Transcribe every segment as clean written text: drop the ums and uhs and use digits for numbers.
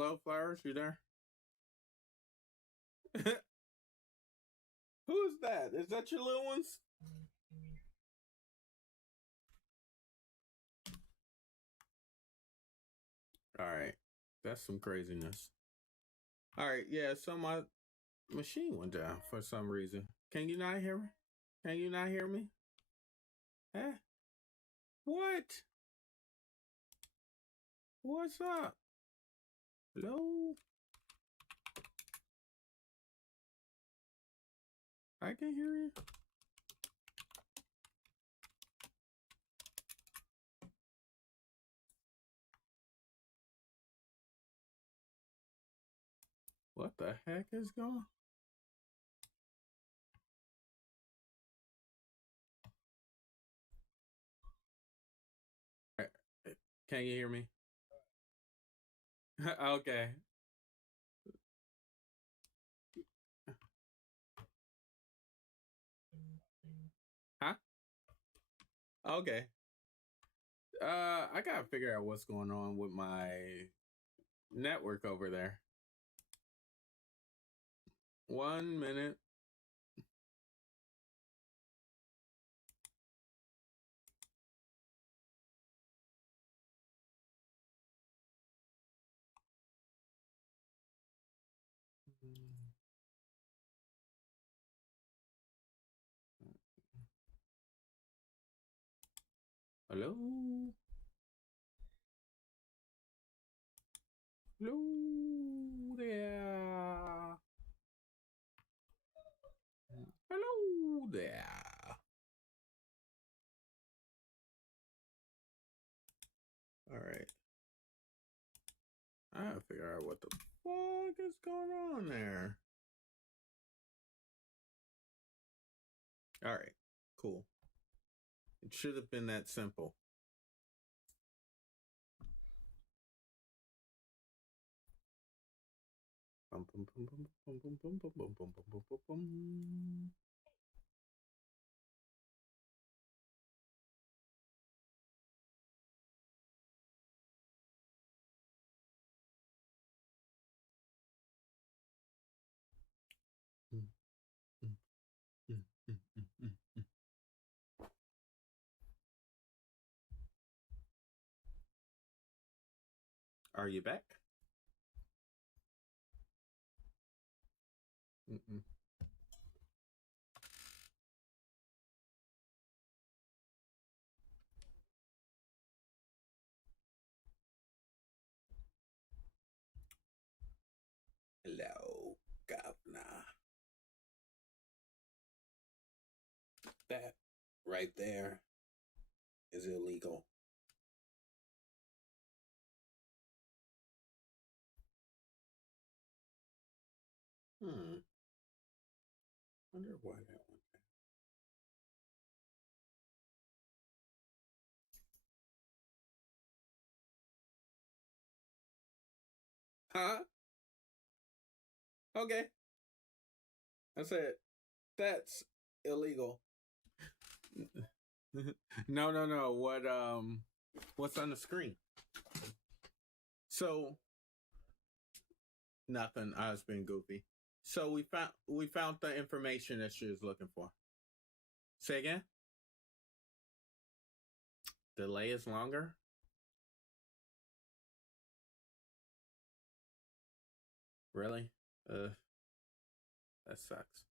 Hello, Flowers, you there? Who's that? Is that your little ones? All right. That's some craziness. All right, yeah, so my machine went down for some reason. Can you not hear me? Can you not hear me? Eh? What? What's up? Hello? I can hear you. What the heck is going? Can you hear me? Okay. Huh? Okay. I gotta figure out what's going on with my network over there. 1 minute. Hello? Hello there. Hello there. All right. I gotta figure out what the fuck is going on there. All right. Cool. It should have been that simple. Are you back? Mm-mm. Hello, governor. That right there is illegal. Wonder why that went there. Huh? Okay. I said that's illegal. No. What's on the screen? So nothing. I was being goofy. So we found the information that she was looking for. Say again? Delay is longer? Really? That sucks.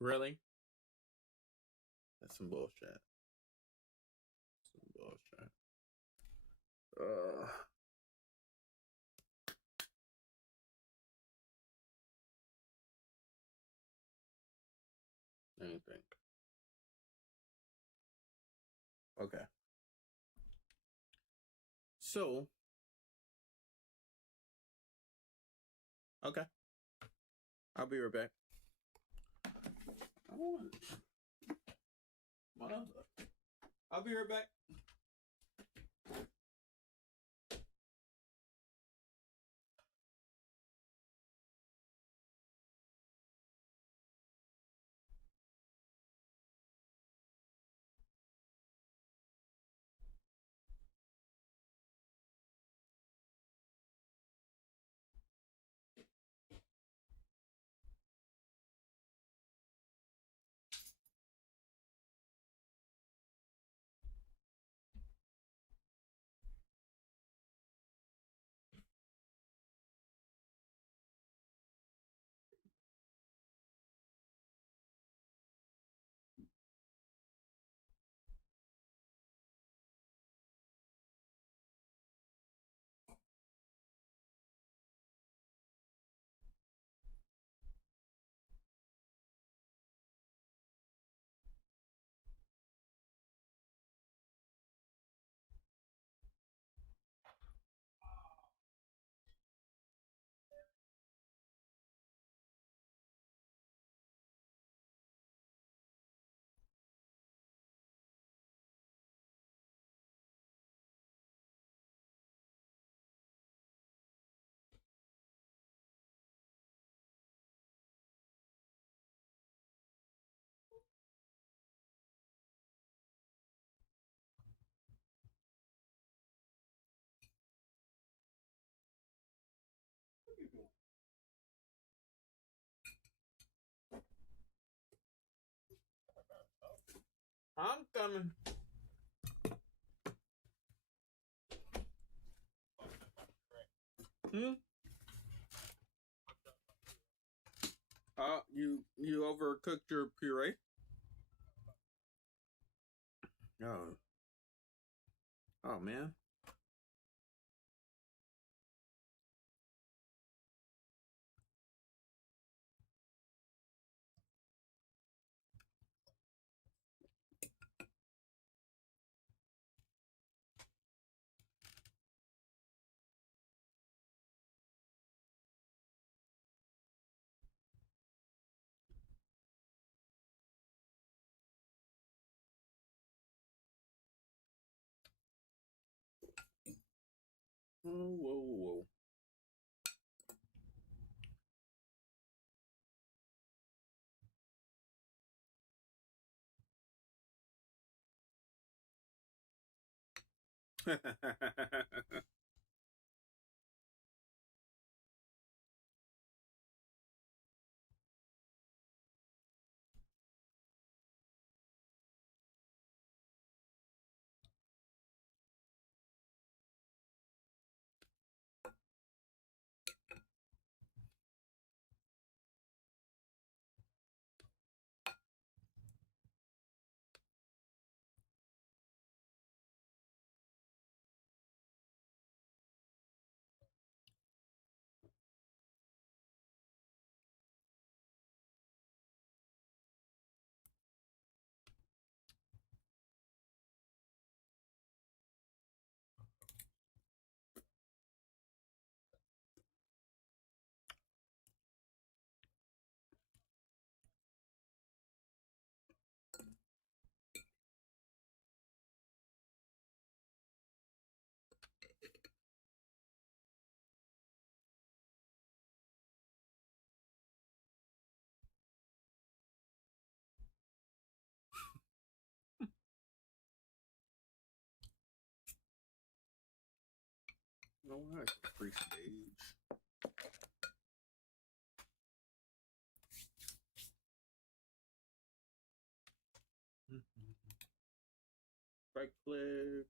Really? That's some bullshit. Some bullshit. Let me think. Okay. So, okay. I'll be right back. I'll be right back. I'm coming. Hmm? You overcooked your puree? Oh, oh man. Whoa, whoa, whoa. No, what? Free stage. Right click.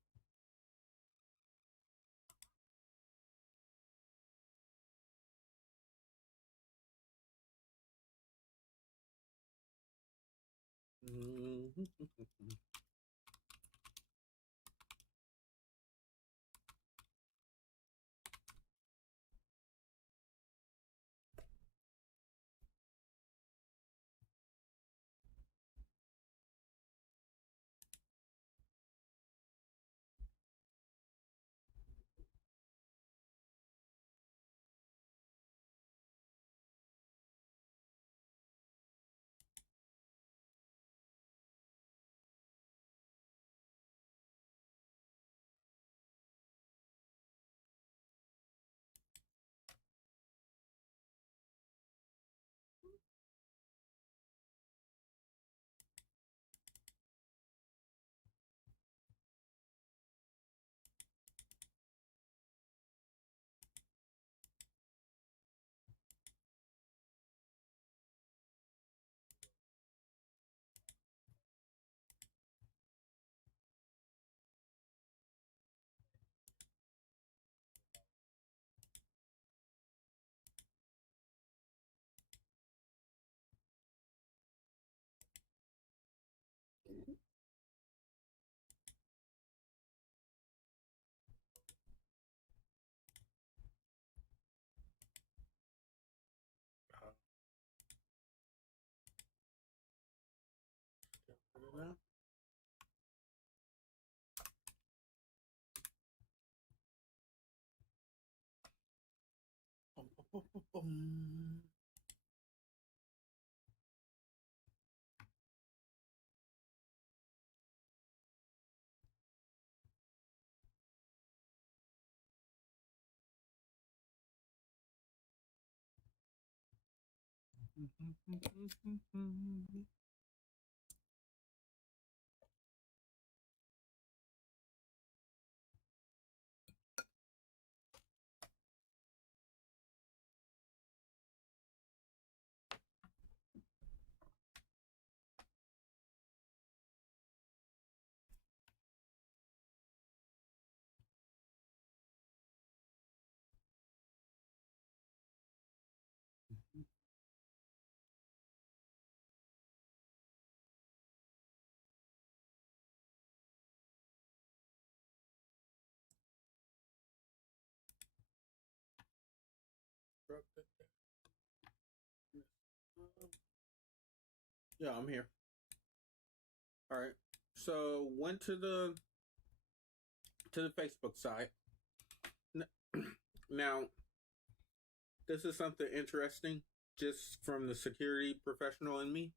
Yeah, I'm here. All right. So went to the Facebook site. Now, this is something interesting, just from the security professional in me.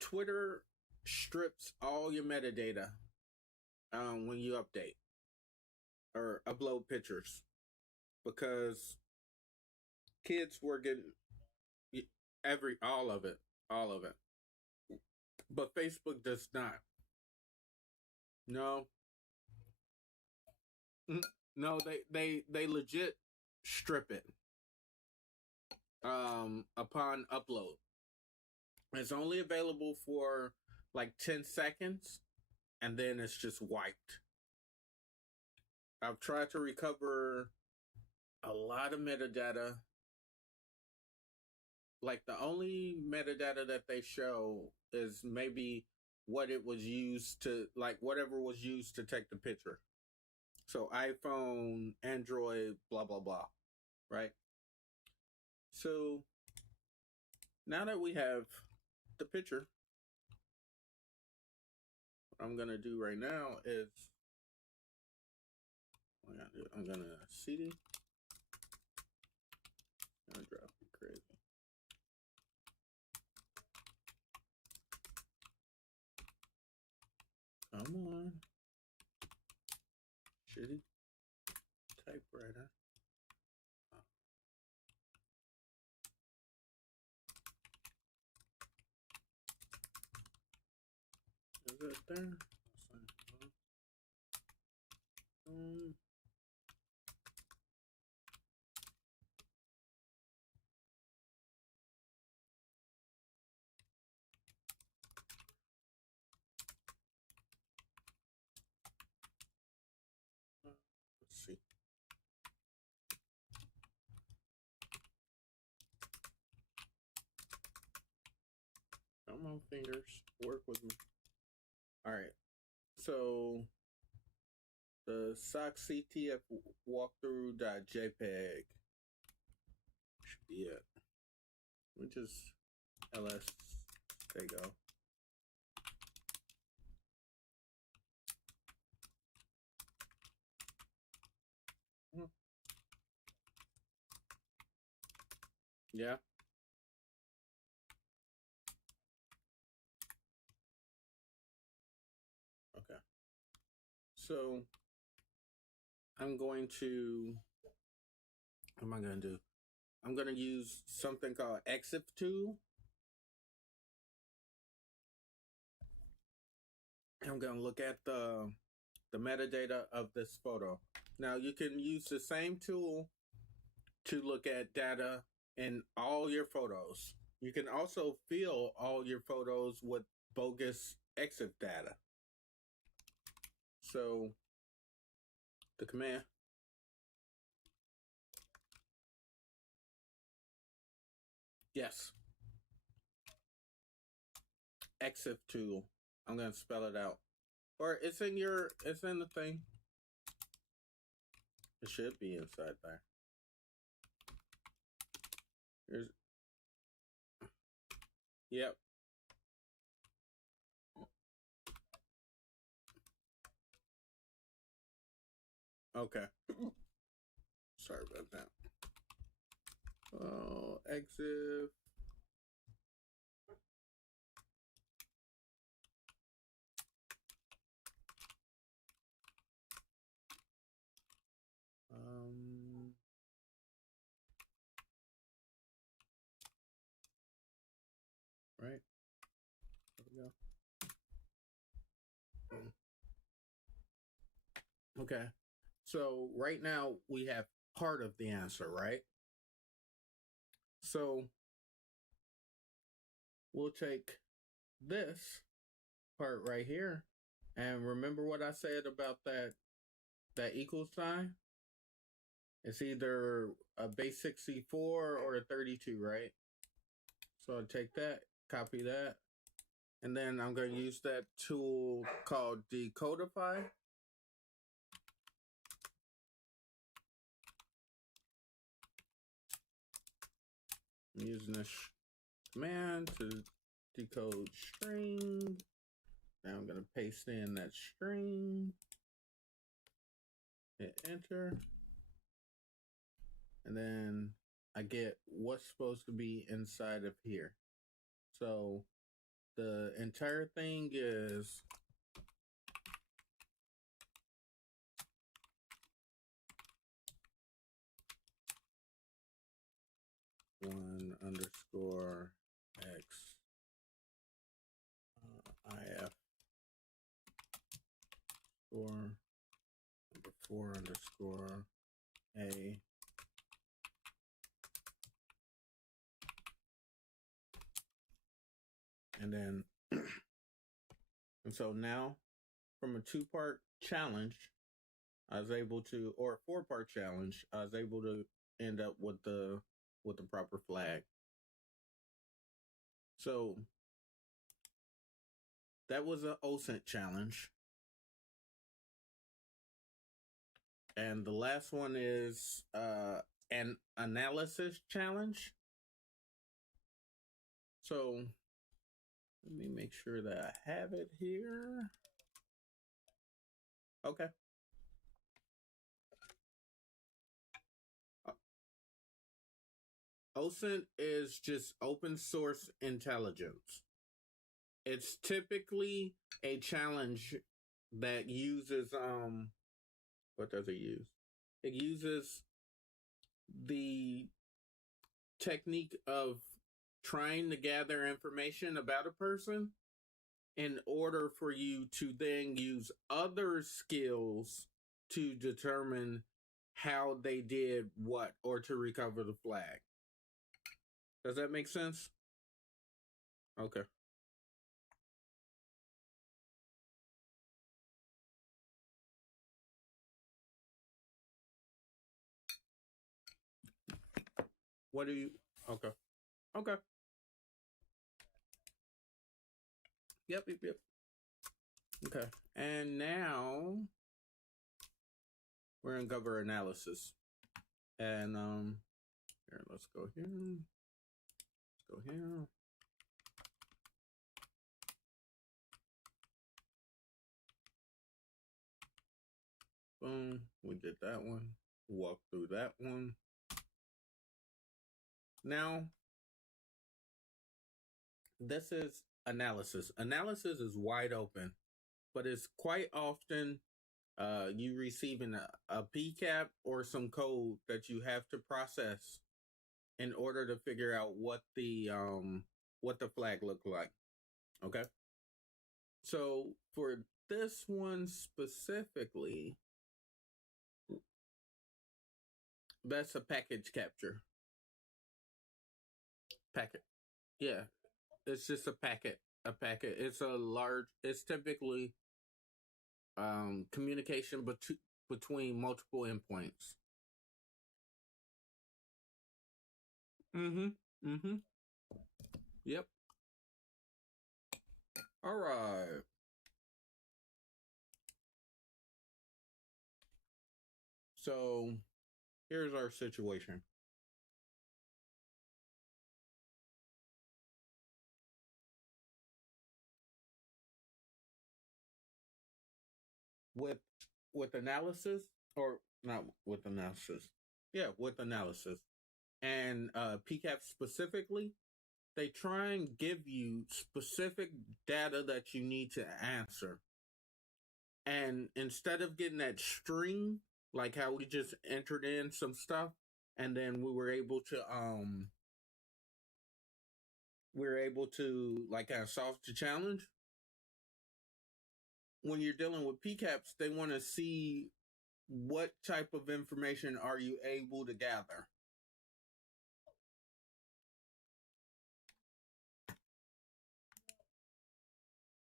Twitter strips all your metadata when you update or upload pictures because kids were getting all of it. But Facebook does not. No, no, they legit strip it upon upload. It's only available for like 10 seconds and then it's just wiped. I've tried to recover a lot of metadata. Like the only metadata that they show is maybe what it was used to, like whatever was used to take the picture. So iPhone, Android, blah, blah, blah. Right? So now that we have the picture, what I'm going to do right now is I'm going to CD. I'm going to drop it crazy. Come on. Shitty typewriter. Is it there? Let's see. Come on, fingers. Work with me. All right. So the SOC CTF walkthrough.jpg should be it. We just ls. There you go. Yeah. Okay. So I'm going to, what am I going to do? I'm going to use something called EXIF tool. I'm going to look at the metadata of this photo. Now you can use the same tool to look at data in all your photos. You can also fill all your photos with bogus EXIF data. So the command, yes, EXIF tool. I'm going to spell it out. Or it's in the thing. It should be inside there. Here's, yep. Okay. Sorry about that. Oh, EXIF. Right. There we go. Okay. So right now we have part of the answer, right? So we'll take this part right here. And remember what I said about that equal sign? It's either a base 64 or a 32, right? So I'll take that, copy that, and then I'm going to use that tool called Decodify. I'm using this command to decode string. Now I'm going to paste in that string. Hit enter. And then I get what's supposed to be inside of here. So the entire thing is one underscore x if or number 4 underscore a and then and so now from a 2-part challenge I was able to, or a 4-part challenge, I was able to end up with the proper flag. So that was an OSINT challenge. And the last one is an analysis challenge. So let me make sure that I have it here. Okay. OSINT is just open source intelligence. It's typically a challenge that uses what does it use? It uses the technique of trying to gather information about a person in order for you to then use other skills to determine how they did what or to recover the flag. Does that make sense? Okay. What do you... Okay. Okay. Yep. Okay. And now we're in cover analysis. And here, let's go here. Let's go here. Boom. We did that one. Walk through that one. Now, this is analysis. Analysis is wide open, but it's quite often you receiving a PCAP or some code that you have to process in order to figure out what the flag looked like. Okay. So for this one specifically, that's a package capture. Packet. Yeah. It's just a packet. A packet. It's typically communication between multiple endpoints. Yep. All right. So here's our situation. With analysis, or not with analysis. Yeah, with analysis. And PCAP specifically, they try and give you specific data that you need to answer. And instead of getting that string, like how we just entered in some stuff, and then we were able to like solve the challenge. When you're dealing with PCAPs, they want to see what type of information are you able to gather.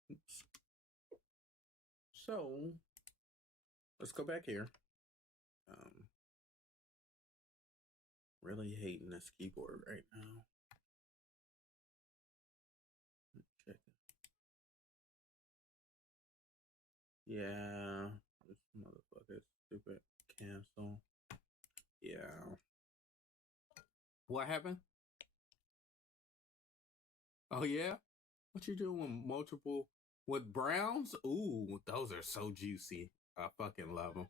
Oops. So let's go back here. Really hating this keyboard right now. Check it. Yeah, this motherfucker is stupid. Cancel. Yeah. What happened? Oh yeah? What you doing with multiple with browns? Ooh, those are so juicy. I fucking love them.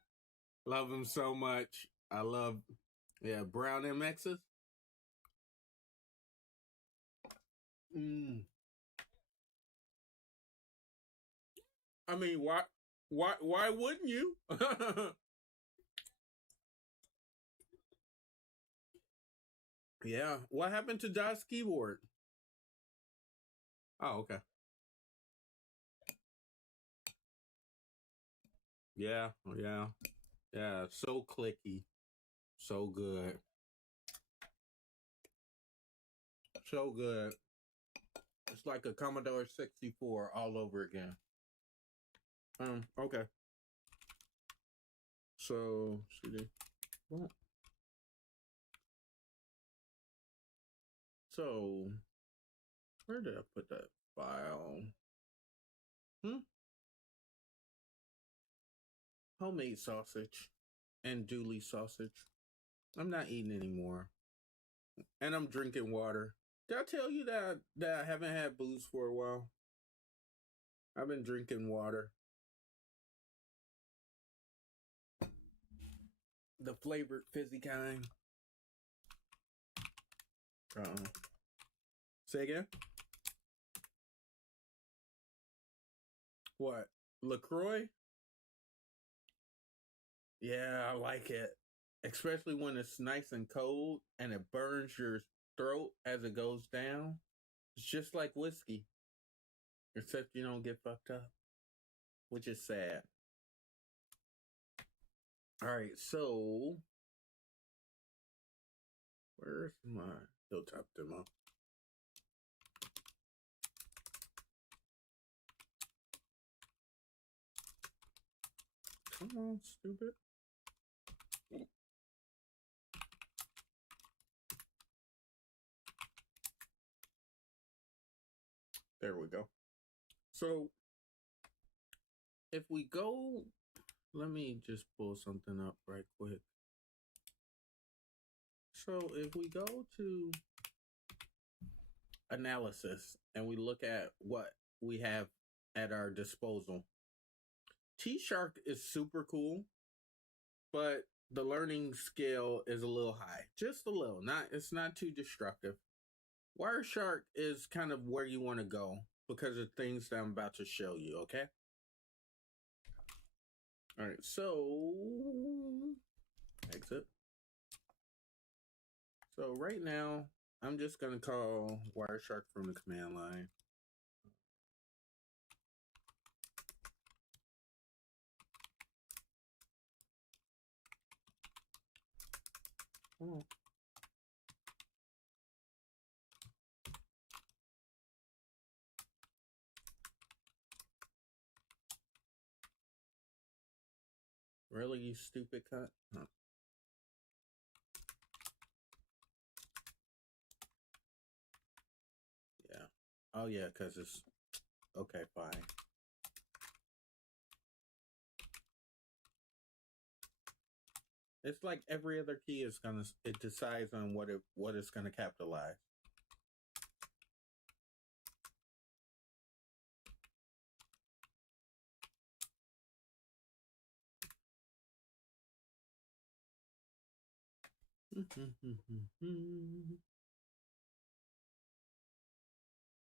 Love them so much. I love yeah, brown MXs. Mm. I mean, why wouldn't you? Yeah. What happened to Josh's keyboard? Oh, okay. Yeah, yeah, yeah. So clicky, so good, so good. It's like a Commodore 64 all over again. Okay. So CD. What? So where did I put that file? Hmm? Homemade sausage and Dooley sausage. I'm not eating anymore, and I'm drinking water. Did I tell you that I haven't had booze for a while? I've been drinking water, the flavored fizzy kind. Uh, Say again. What? LaCroix? Yeah, I like it. Especially when it's nice and cold and it burns your throat as it goes down. It's just like whiskey, except you don't get fucked up, which is sad. All right, so where's my hilltop demo? Come on, stupid. There we go. So if we go, let me just pull something up right quick. So if we go to analysis and we look at what we have at our disposal, T Shark is super cool, but the learning scale is a little high, just a little. Not it's not too destructive. Wireshark is kind of where you want to go because of things that I'm about to show you. Okay. All right. So exit. So right now, I'm just gonna call Wireshark from the command line. Oh. Really, you stupid cunt? Huh. Yeah. Oh yeah, because it's okay. Fine. It's like every other key is gonna. It decides on what it's gonna capitalize.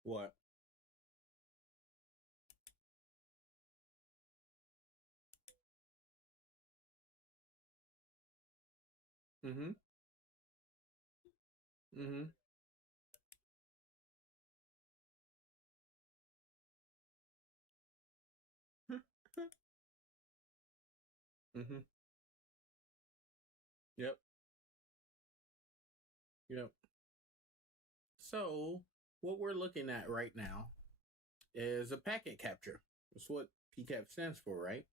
What? Mm-hmm. Mm-hmm. mm-hmm. Yep. Yep. So what we're looking at right now is a packet capture. That's what PCAP stands for, right?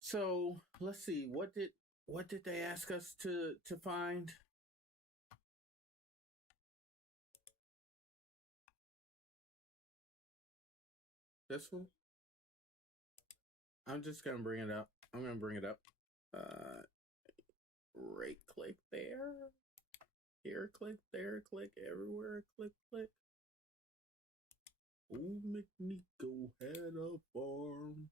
So let's see. What did they ask us to find? This one. I'm just gonna bring it up. I'm gonna bring it up. Uh, right click there. Here, click there. Click everywhere. Click. Old McNico had a farm.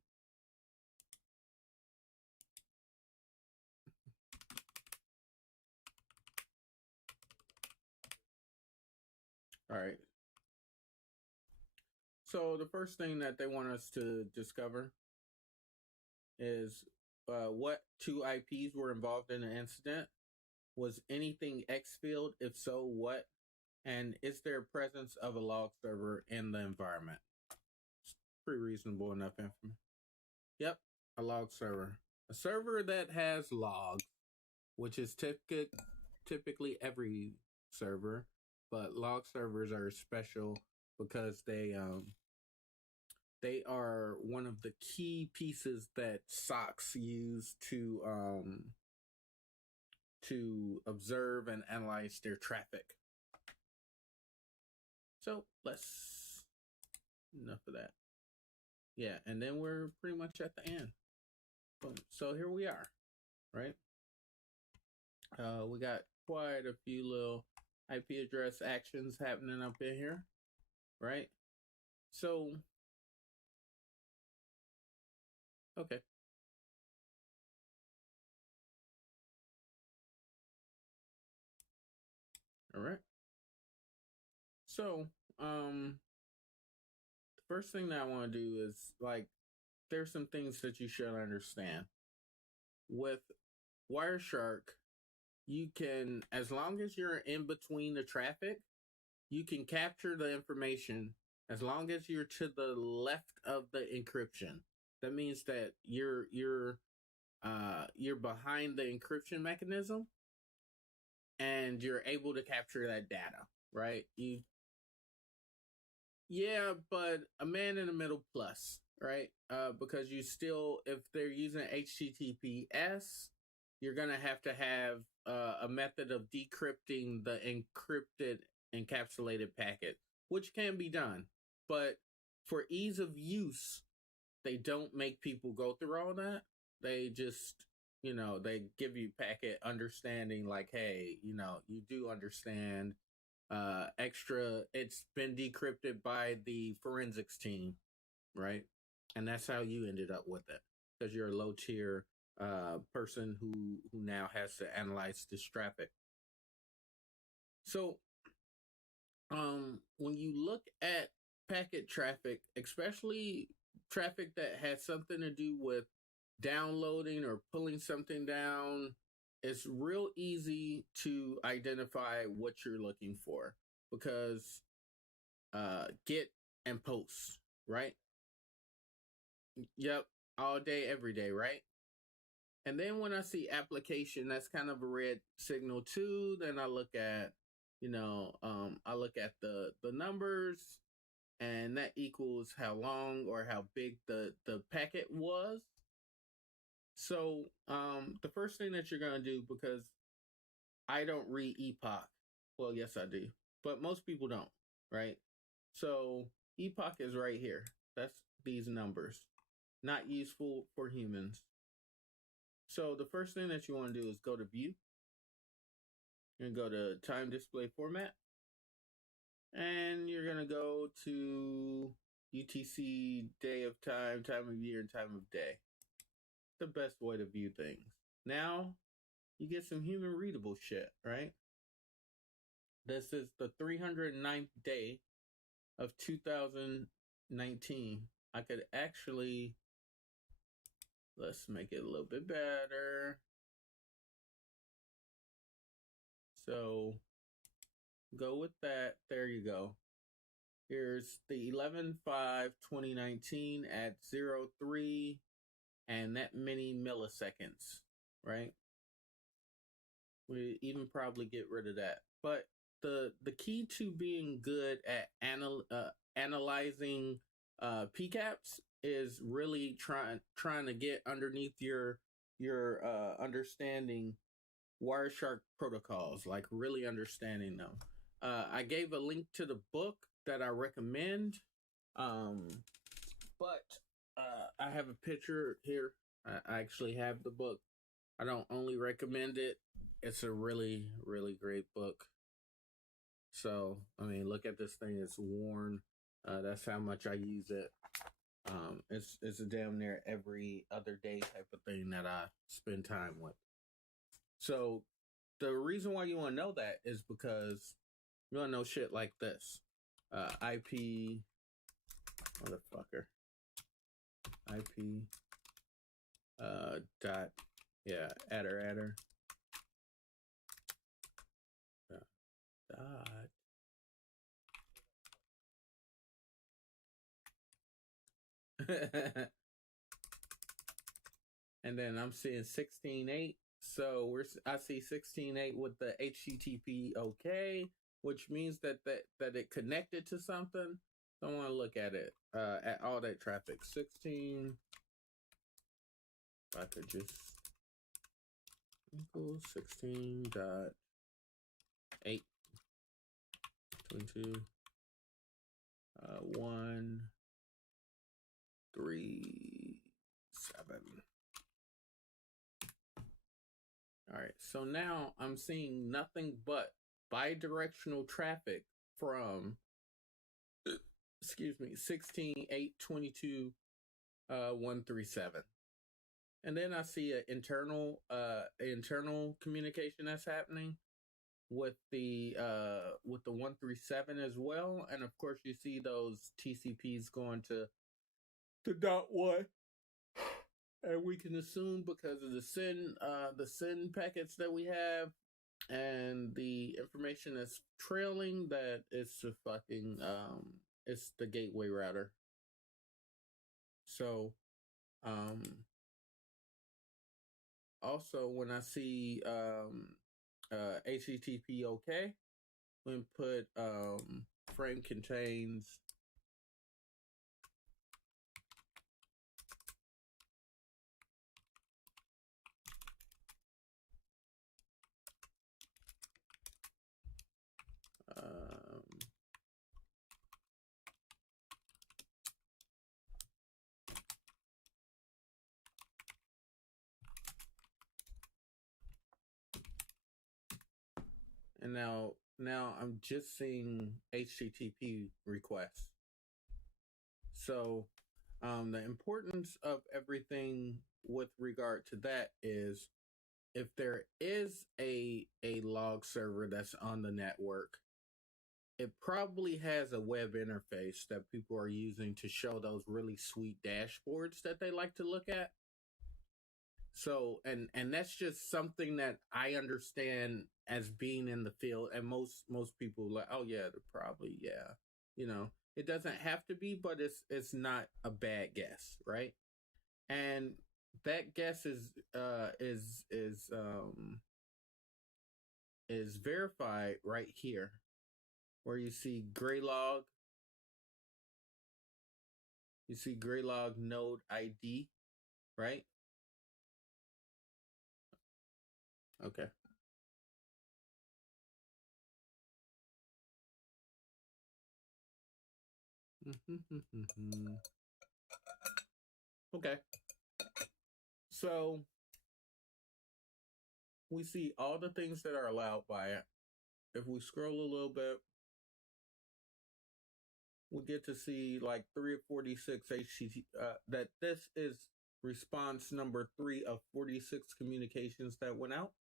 All right. So the first thing that they want us to discover is what two IPs were involved in the incident. Was anything X-filled? If so, what? And is there presence of a log server in the environment? It's pretty reasonable enough information. Yep, a log server. A server that has logs, which is typically every server, but log servers are special because they are one of the key pieces that SOCs use to observe and analyze their traffic. So let's enough of that. Yeah, and then we're pretty much at the end. Boom. So here we are, right? We got quite a few little IP address actions happening up in here, right? So, okay. All right. So, the first thing that I want to do is like, there's some things that you should understand. With Wireshark, you can, as long as you're in between the traffic, you can capture the information as long as you're to the left of the encryption. That means that you're behind the encryption mechanism and you're able to capture that data, right? Yeah, but a man in the middle plus, right? Because you still, if they're using HTTPS, you're gonna have to have a method of decrypting the encrypted encapsulated packet, which can be done, but for ease of use, they don't make people go through all that. They just, they give you packet understanding, like, hey, you do understand extra, it's been decrypted by the forensics team, right? And that's how you ended up with it, because you're a low tier person who now has to analyze this traffic. So when you look at packet traffic, especially traffic that has something to do with downloading or pulling something down, it's real easy to identify what you're looking for, because get and post, right? Yep, all day, every day, right? And then when I see application, that's kind of a red signal too. Then I look at, I look at the numbers, and that equals how long or how big the packet was. So the first thing that you're gonna do, because I don't read epoch. Well, yes, I do, but most people don't, right? So epoch is right here. That's these numbers, not useful for humans. So the first thing that you want to do is go to view and go to time display format, and you're gonna go to UTC day of time of year, and time of day. The best way to view things. Now you get some human readable shit, right? This is the 309th day of 2019. I could actually, let's make it a little bit better. So go with that. There you go. Here's the 11/5/2019 at 03 and that many milliseconds, right? We even probably get rid of that. But the key to being good at analyzing PCAPs is really trying to get underneath your understanding Wireshark protocols, like really understanding them. I gave a link to the book that I recommend, but I have a picture here. I actually have the book. I don't only recommend it. It's a really, really great book. So, I mean, look at this thing. It's worn. That's how much I use it. It's a damn near every other day type of thing that I spend time with. So the reason why you want to know that is because you want to know shit like this. IP motherfucker. IP dot adder dot and then I'm seeing 16.8. So I see 16.8 with the HTTP okay, which means that it connected to something. So I want to look at it at all that traffic. 16. If I could just equals 16.8 22 1 3 7. All right, so now I'm seeing nothing but bidirectional traffic from, excuse me, 16.8.22 137. And then I see an internal communication that's happening with the 137 as well. And of course you see those TCPs going to the .1. And we can assume because of the send packets that we have and the information that's trailing that it's a fucking it's the gateway router. So also when I see HTTP okay, we put frame contains and now I'm just seeing HTTP requests. So the importance of everything with regard to that is if there is a log server that's on the network, it probably has a web interface that people are using to show those really sweet dashboards that they like to look at. So and that's just something that I understand as being in the field, and most people like, oh yeah, they're probably, yeah, you know, it doesn't have to be, but it's not a bad guess, right? And that guess is verified right here, where you see Graylog, node ID, right? Okay. Okay. So we see all the things that are allowed by it. If we scroll a little bit, we get to see like 3 of 46 HTTP, that this is response number 3 of 46 communications that went out.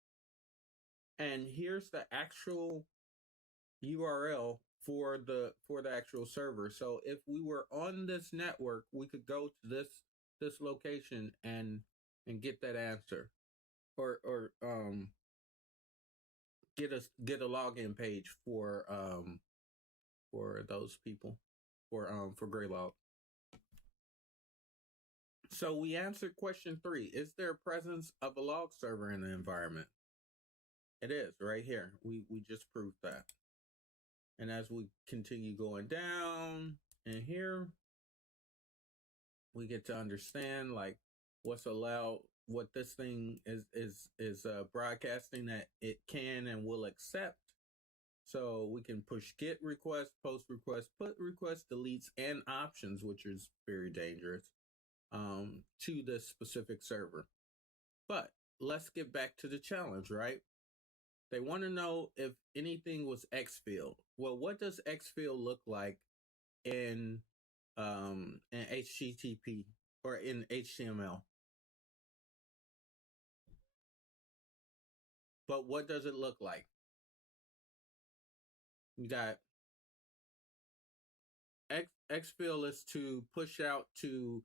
And here's the actual URL for the actual server. So if we were on this network, we could go to this location and get that answer, or get a login page for those people, for Graylog. So we answered question 3. Is there a presence of a log server in the environment? It is right here. We just proved that. And as we continue going down and here, we get to understand like what's allowed, what this thing is broadcasting that it can and will accept. So we can push get request, post request, put request, deletes, and options, which is very dangerous, to this specific server. But let's get back to the challenge, right? They want to know if anything was exfilled. Well, what does exfilled look like in HTTP or in HTML. But what does it look like? You got Xfill is to push out to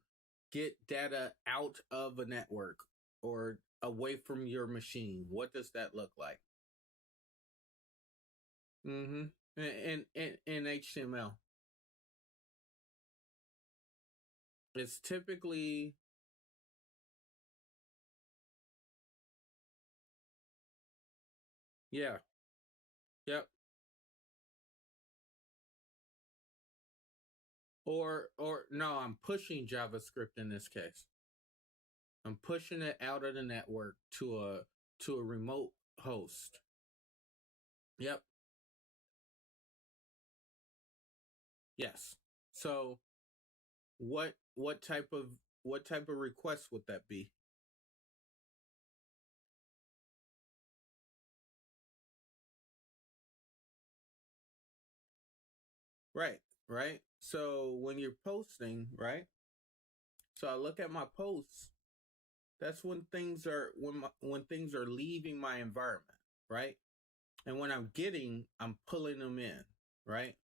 get data out of a network or away from your machine. What does that look like? Mm-hmm. In HTML, it's typically yeah, yep. Or no, I'm pushing JavaScript in this case. I'm pushing it out of the network to a remote host. Yep. Yes. So what type of request would that be? Right, right. So when you're posting, right? So I look at my posts. That's when things are leaving my environment, right? And when I'm pulling them in, right?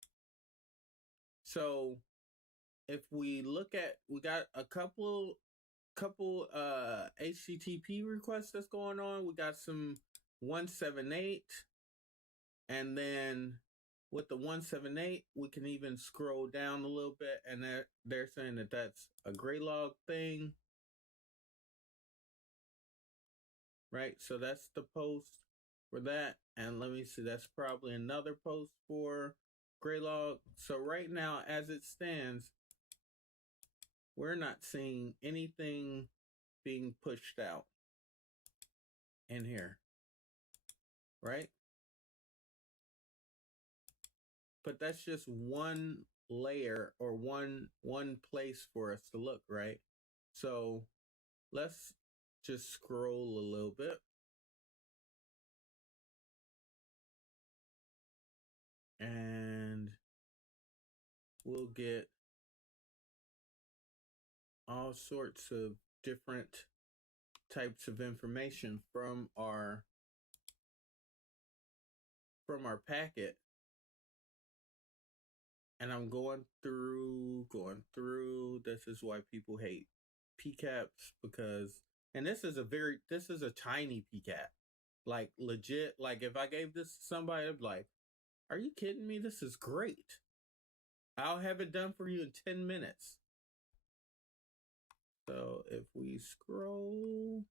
So if we look at, we got a couple HTTP requests that's going on. We got some 178, and then with the 178, we can even scroll down a little bit, and they're saying that that's a Graylog thing, right? So that's the post for that, and let me see, that's probably another post for Graylog. So right now, as it stands, we're not seeing anything being pushed out in here, right? But that's just one layer or one place for us to look, right? So let's just scroll a little bit and we'll get all sorts of different types of information from our packet. And I'm going through. This is why people hate PCAPs, because, and this is a tiny PCAP. Like legit, like if I gave this to somebody, I'd be like, are you kidding me? This is great. I'll have it done for you in 10 minutes. So if we scroll,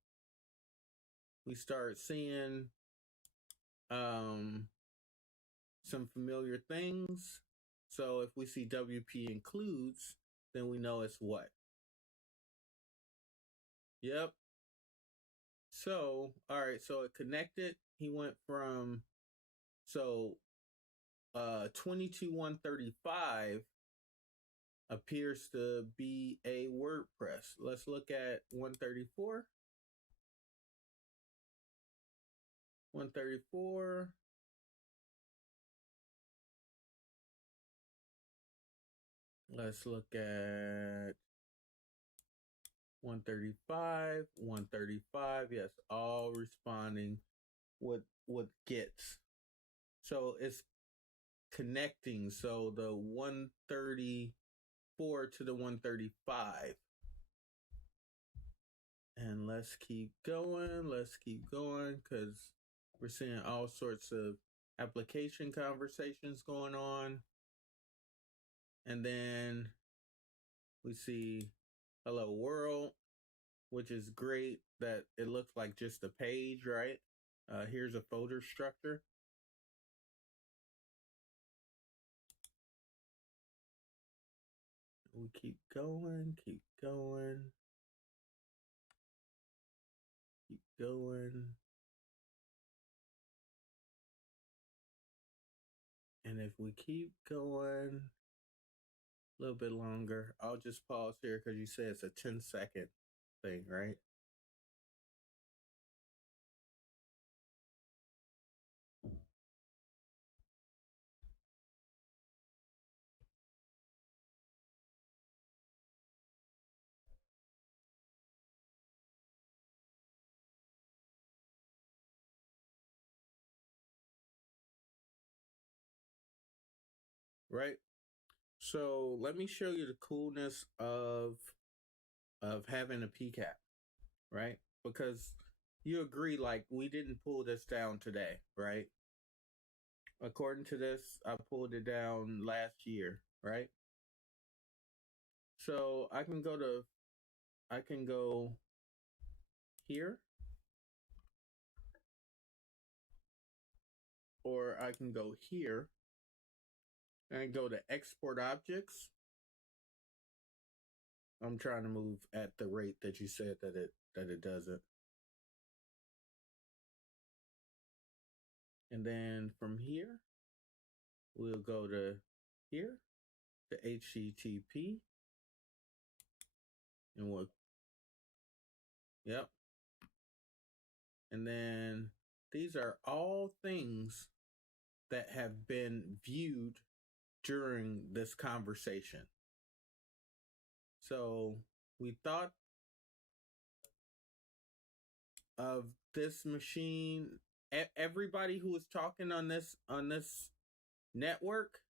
we start seeing um, some familiar things. So if we see WP includes, then we know it's what? Yep. So, all right, so it connected. He went from, so 22135 appears to be a WordPress. Let's look at 134. 134. Let's look at 135. 135. Yes, all responding with gets. So it's connecting. So the 134 to the 135. And let's keep going. Let's keep going because we're seeing all sorts of application conversations going on. And then we see Hello World, which is great that it looks like just a page, right? Here's a folder structure. We keep going, keep going, keep going. And if we keep going a little bit longer, I'll just pause here because you said it's a 10-second thing, right? right? So let me show you the coolness of having a PCAP, right? Because you agree, like we didn't pull this down today, right? According to this, I pulled it down last year, right? So I can go here, or I can go here and go to export objects. I'm trying to move at the rate that you said that it does it. And then from here, we'll go to here, the HTTP, and we'll, yep. And then these are all things that have been viewed during this conversation. So we thought of this machine, everybody who is talking on this network,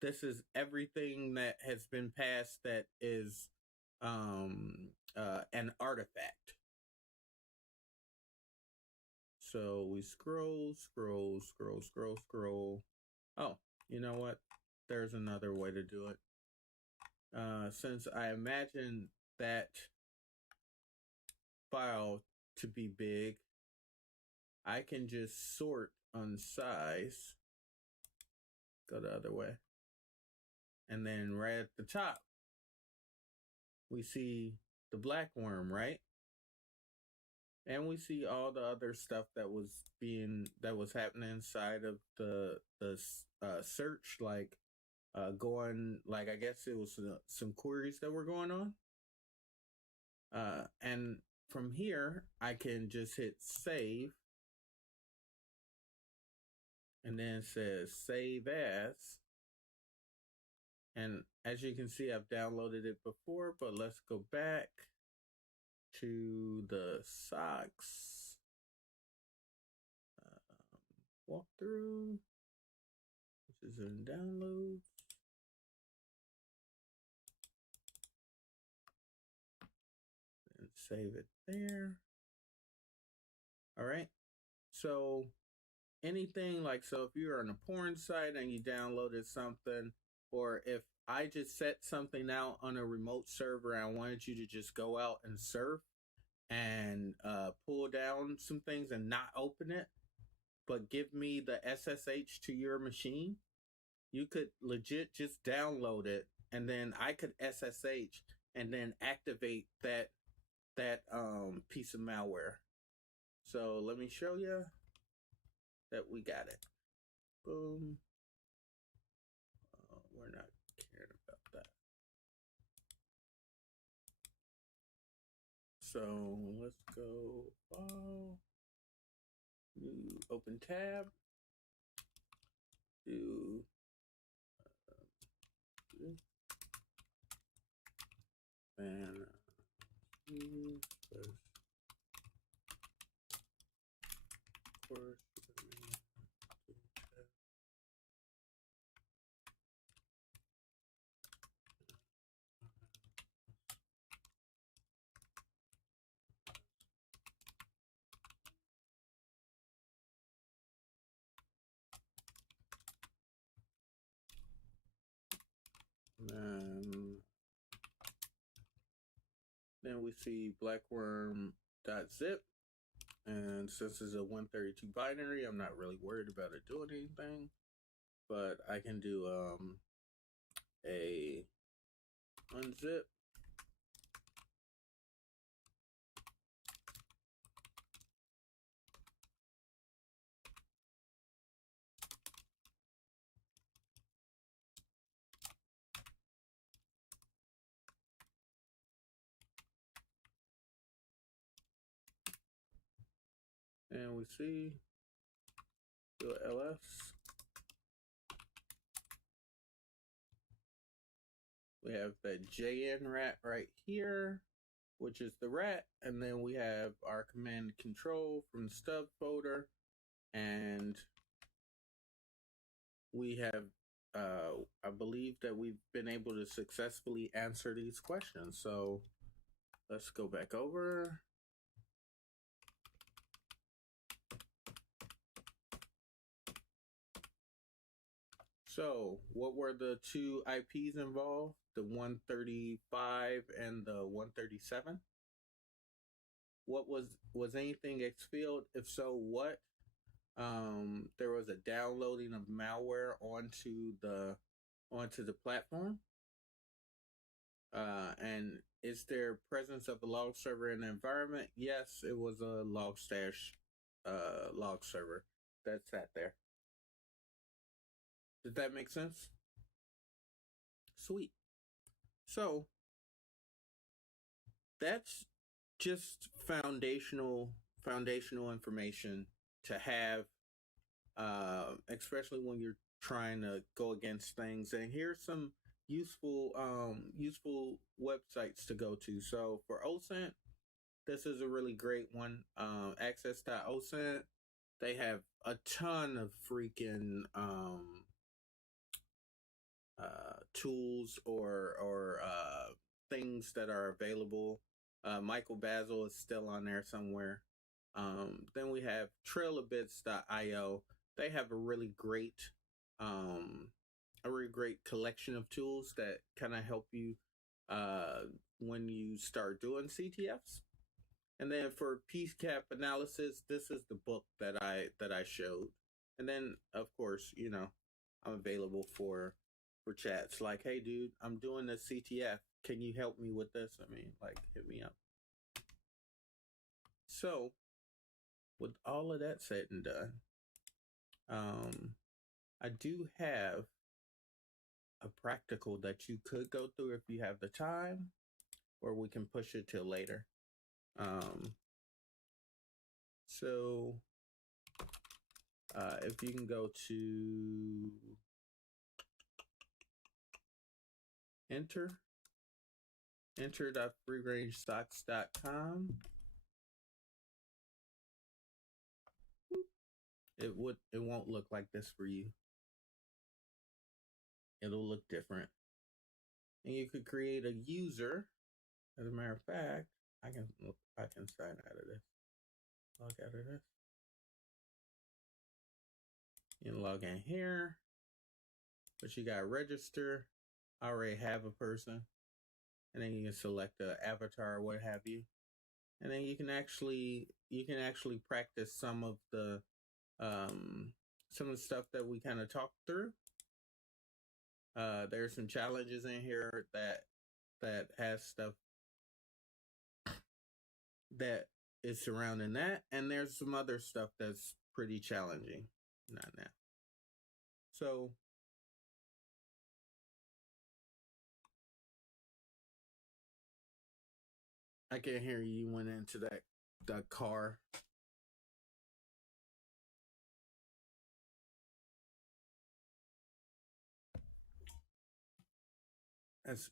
this is everything that has been passed that is an artifact. So we scroll. Oh, you know what? There's another way to do it. Since I imagine that file to be big, I can just sort on size. Go the other way. And then right at the top, we see the black worm, right? And we see all the other stuff that was happening inside of the search, like going, like I guess it was some queries that were going on. And from here, I can just hit save, and then it says save as. And as you can see, I've downloaded it before, but let's go back to the socks walkthrough, which is in downloads. And save it there. All right. So anything like, so if you're on a porn site and you downloaded something, or if I just set something out on a remote server and I wanted you to just go out and surf and pull down some things and not open it, but give me the SSH to your machine, you could legit just download it, and then I could SSH and then activate that piece of malware. So let me show you that we got it. Boom. We're not caring about that. So let's go file, new open tab, do and course. Then we see blackworm.zip. And since it's a 132 binary, I'm not really worried about it doing anything. But I can do a unzip. And we see do ls. We have that JN rat right here, which is the rat, and then we have our command control from the stub folder, and we have I believe that we've been able to successfully answer these questions. So let's go back over. So, what were the two IPs involved? The 135 and the 137? What was anything expelled? If so, what? There was a downloading of malware onto the platform. And is there presence of a log server in the environment? Yes, it was a Logstash log server that sat there. Did that make sense? Sweet. So that's just foundational information to have, especially when you're trying to go against things. And here's some useful websites to go to. So for OSINT, this is a really great one. Access.osint. They have a ton of freaking tools or things that are available. Michael Basil is still on there somewhere. Then we have trailofbits.io. They have a really great collection of tools that kind of help you when you start doing CTFs. And then for PCAP analysis, this is the book that I showed. And then of course, I'm available for chats like, hey dude, I'm doing a CTF. Can you help me with this? I mean, like, hit me up. So with all of that said and done, I do have a practical that you could go through if you have the time, or we can push it till later. So if you can go to enter.freerangestocks.com. It won't look like this for you. It'll look different. And you could create a user. As a matter of fact, I can sign out of this. Log out of this. You can log in here. But you got register. I already have a person. And then you can select the avatar or what have you. And then you can actually practice some of the stuff that we kind of talked through. There's some challenges in here that has stuff that is surrounding that, and there's some other stuff that's pretty challenging. Not now. So I can hear you went into that car. That's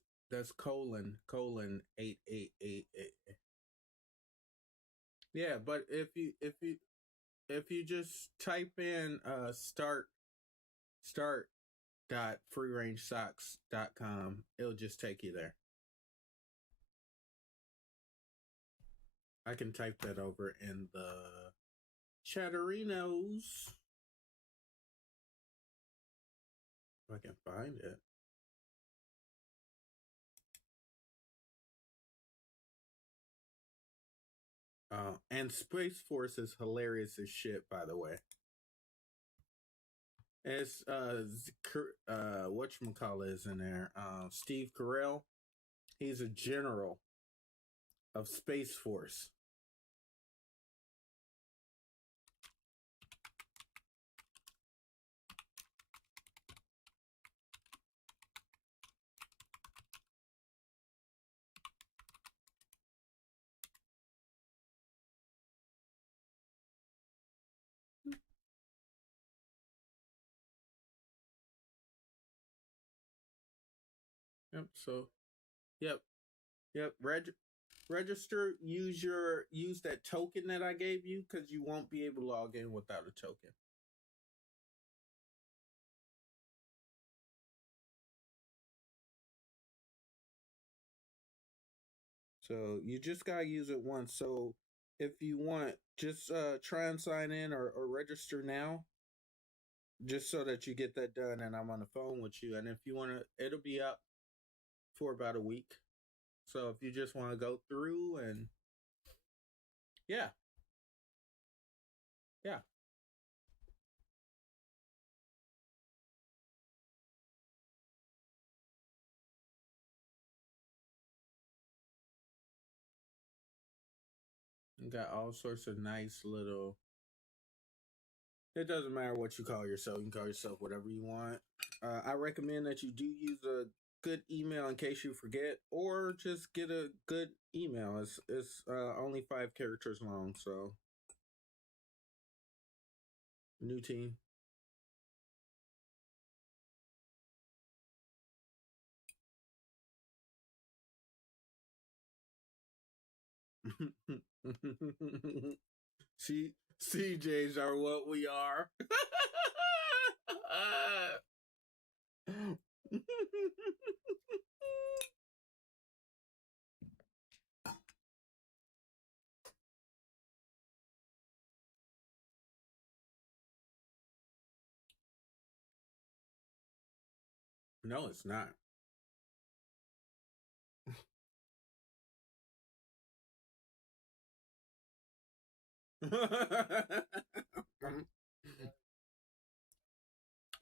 colon 8888. Yeah, but if you just type in start.freerangesocks.com, it'll just take you there. I can type that over in the Chatterinos. If I can find it. And Space Force is hilarious as shit, by the way. It's whatchamacallit is in there. Steve Carell. He's a general of Space Force. Yep. So, yep. Register. Use that token that I gave you, because you won't be able to log in without a token. So you just gotta use it once. So if you want, just try and sign in or register now, just so that you get that done. And I'm on the phone with you. And if you want to, it'll be up for about a week. So if you just want to go through and yeah, yeah, you got all sorts of nice little. It doesn't matter what you call yourself. You can call yourself whatever you want. I recommend that you do use a good email in case you forget, or just get a good email. It's only 5 characters long, so new team. C CJs are what we are. No, it's not.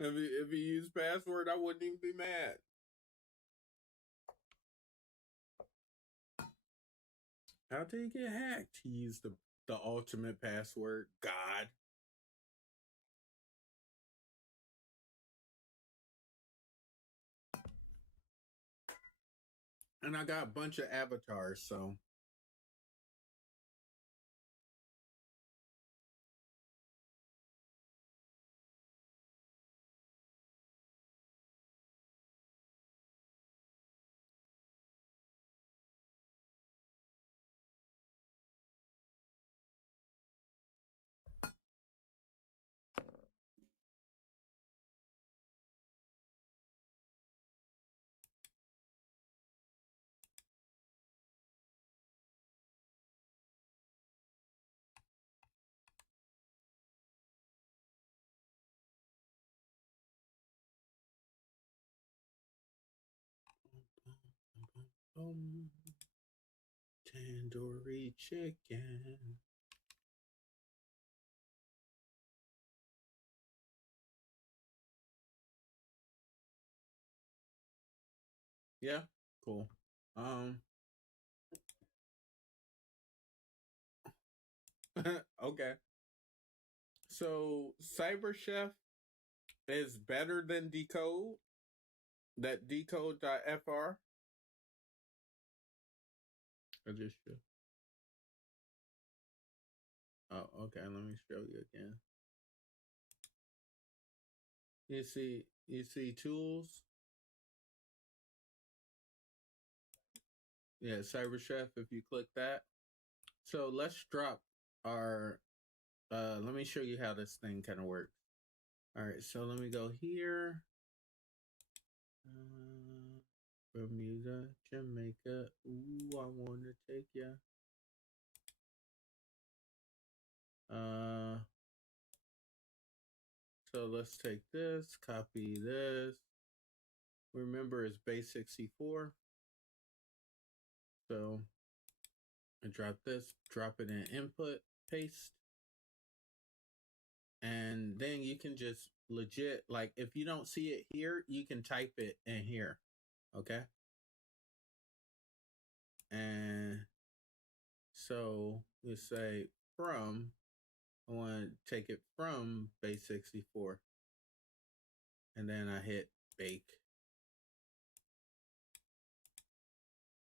If he used password, I wouldn't even be mad. How did he get hacked? He used the ultimate password. God. And I got a bunch of avatars, so tandoori chicken. Yeah, cool. Um, okay. So Cyber Chef is better than Decode. That decode.fr. I just show. Oh, okay. Let me show you again. You see tools. Yeah, Cyber Chef. If you click that, so let's drop our. Let me show you how this thing kind of works. All right, so let me go here. Bermuda, Jamaica. Ooh, I want to take ya. Uh, so let's take this, copy this. Remember, it's base 64. So I drop this, drop it in input, paste, and then you can just legit, like, if you don't see it here, you can type it in here. Okay. And so we say from, I want to take it from base 64. And then I hit bake.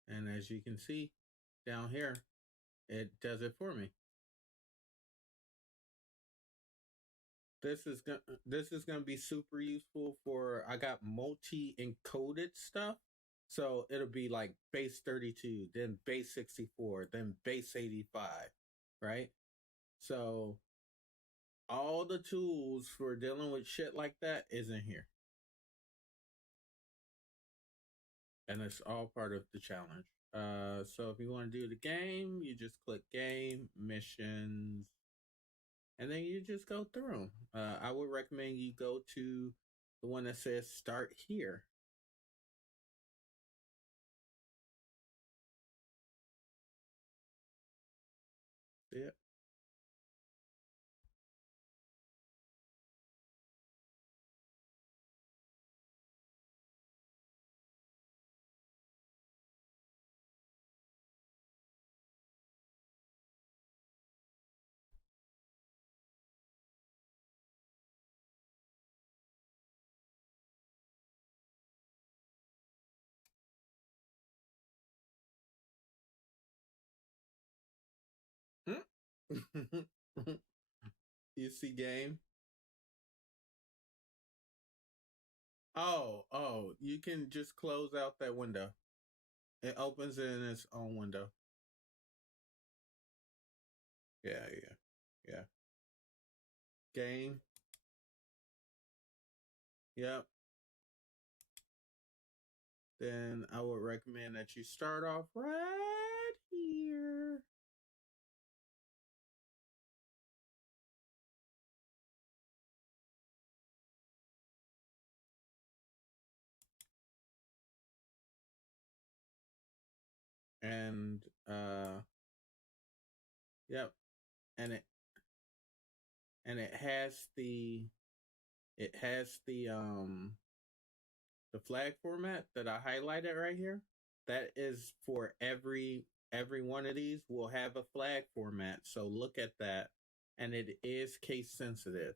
And as you can see down here, it does it for me. This is gonna be super useful for, I got multi encoded stuff. So it'll be like base 32, then base 64, then base 85, right? So all the tools for dealing with shit like that is in here. And it's all part of the challenge. So if you want to do the game, you just click game, missions, and then you just go through them. I would recommend you go to the one that says start here. Yeah. You see game? Oh, you can just close out that window. It opens in its own window. Yeah. Game. Yep. Then I would recommend that you start off right here. And yep. And it has the flag format that I highlighted right here. That is for every one of these will have a flag format. So look at that. And it is case sensitive.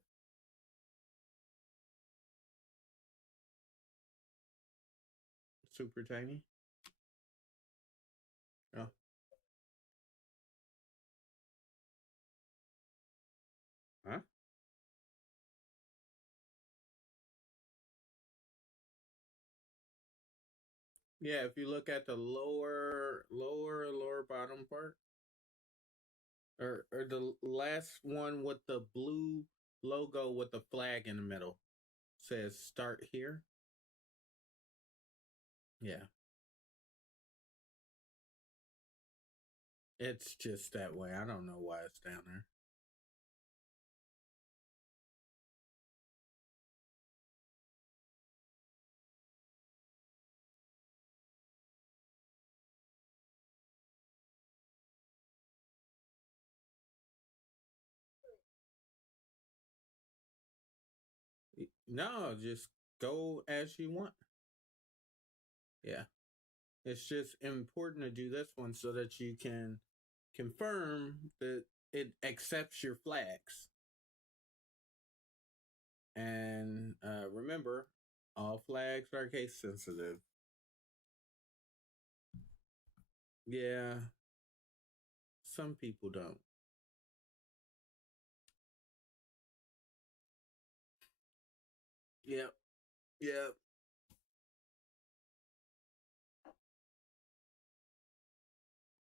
Super tiny. Oh. Huh? Yeah, if you look at the lower bottom part, or the last one with the blue logo with the flag in the middle, says start here. Yeah, it's just that way. I don't know why it's down there. No, just go as you want. Yeah, it's just important to do this one so that you can confirm that it accepts your flags. And remember, all flags are case sensitive. Yeah, some people don't. Yep, yep.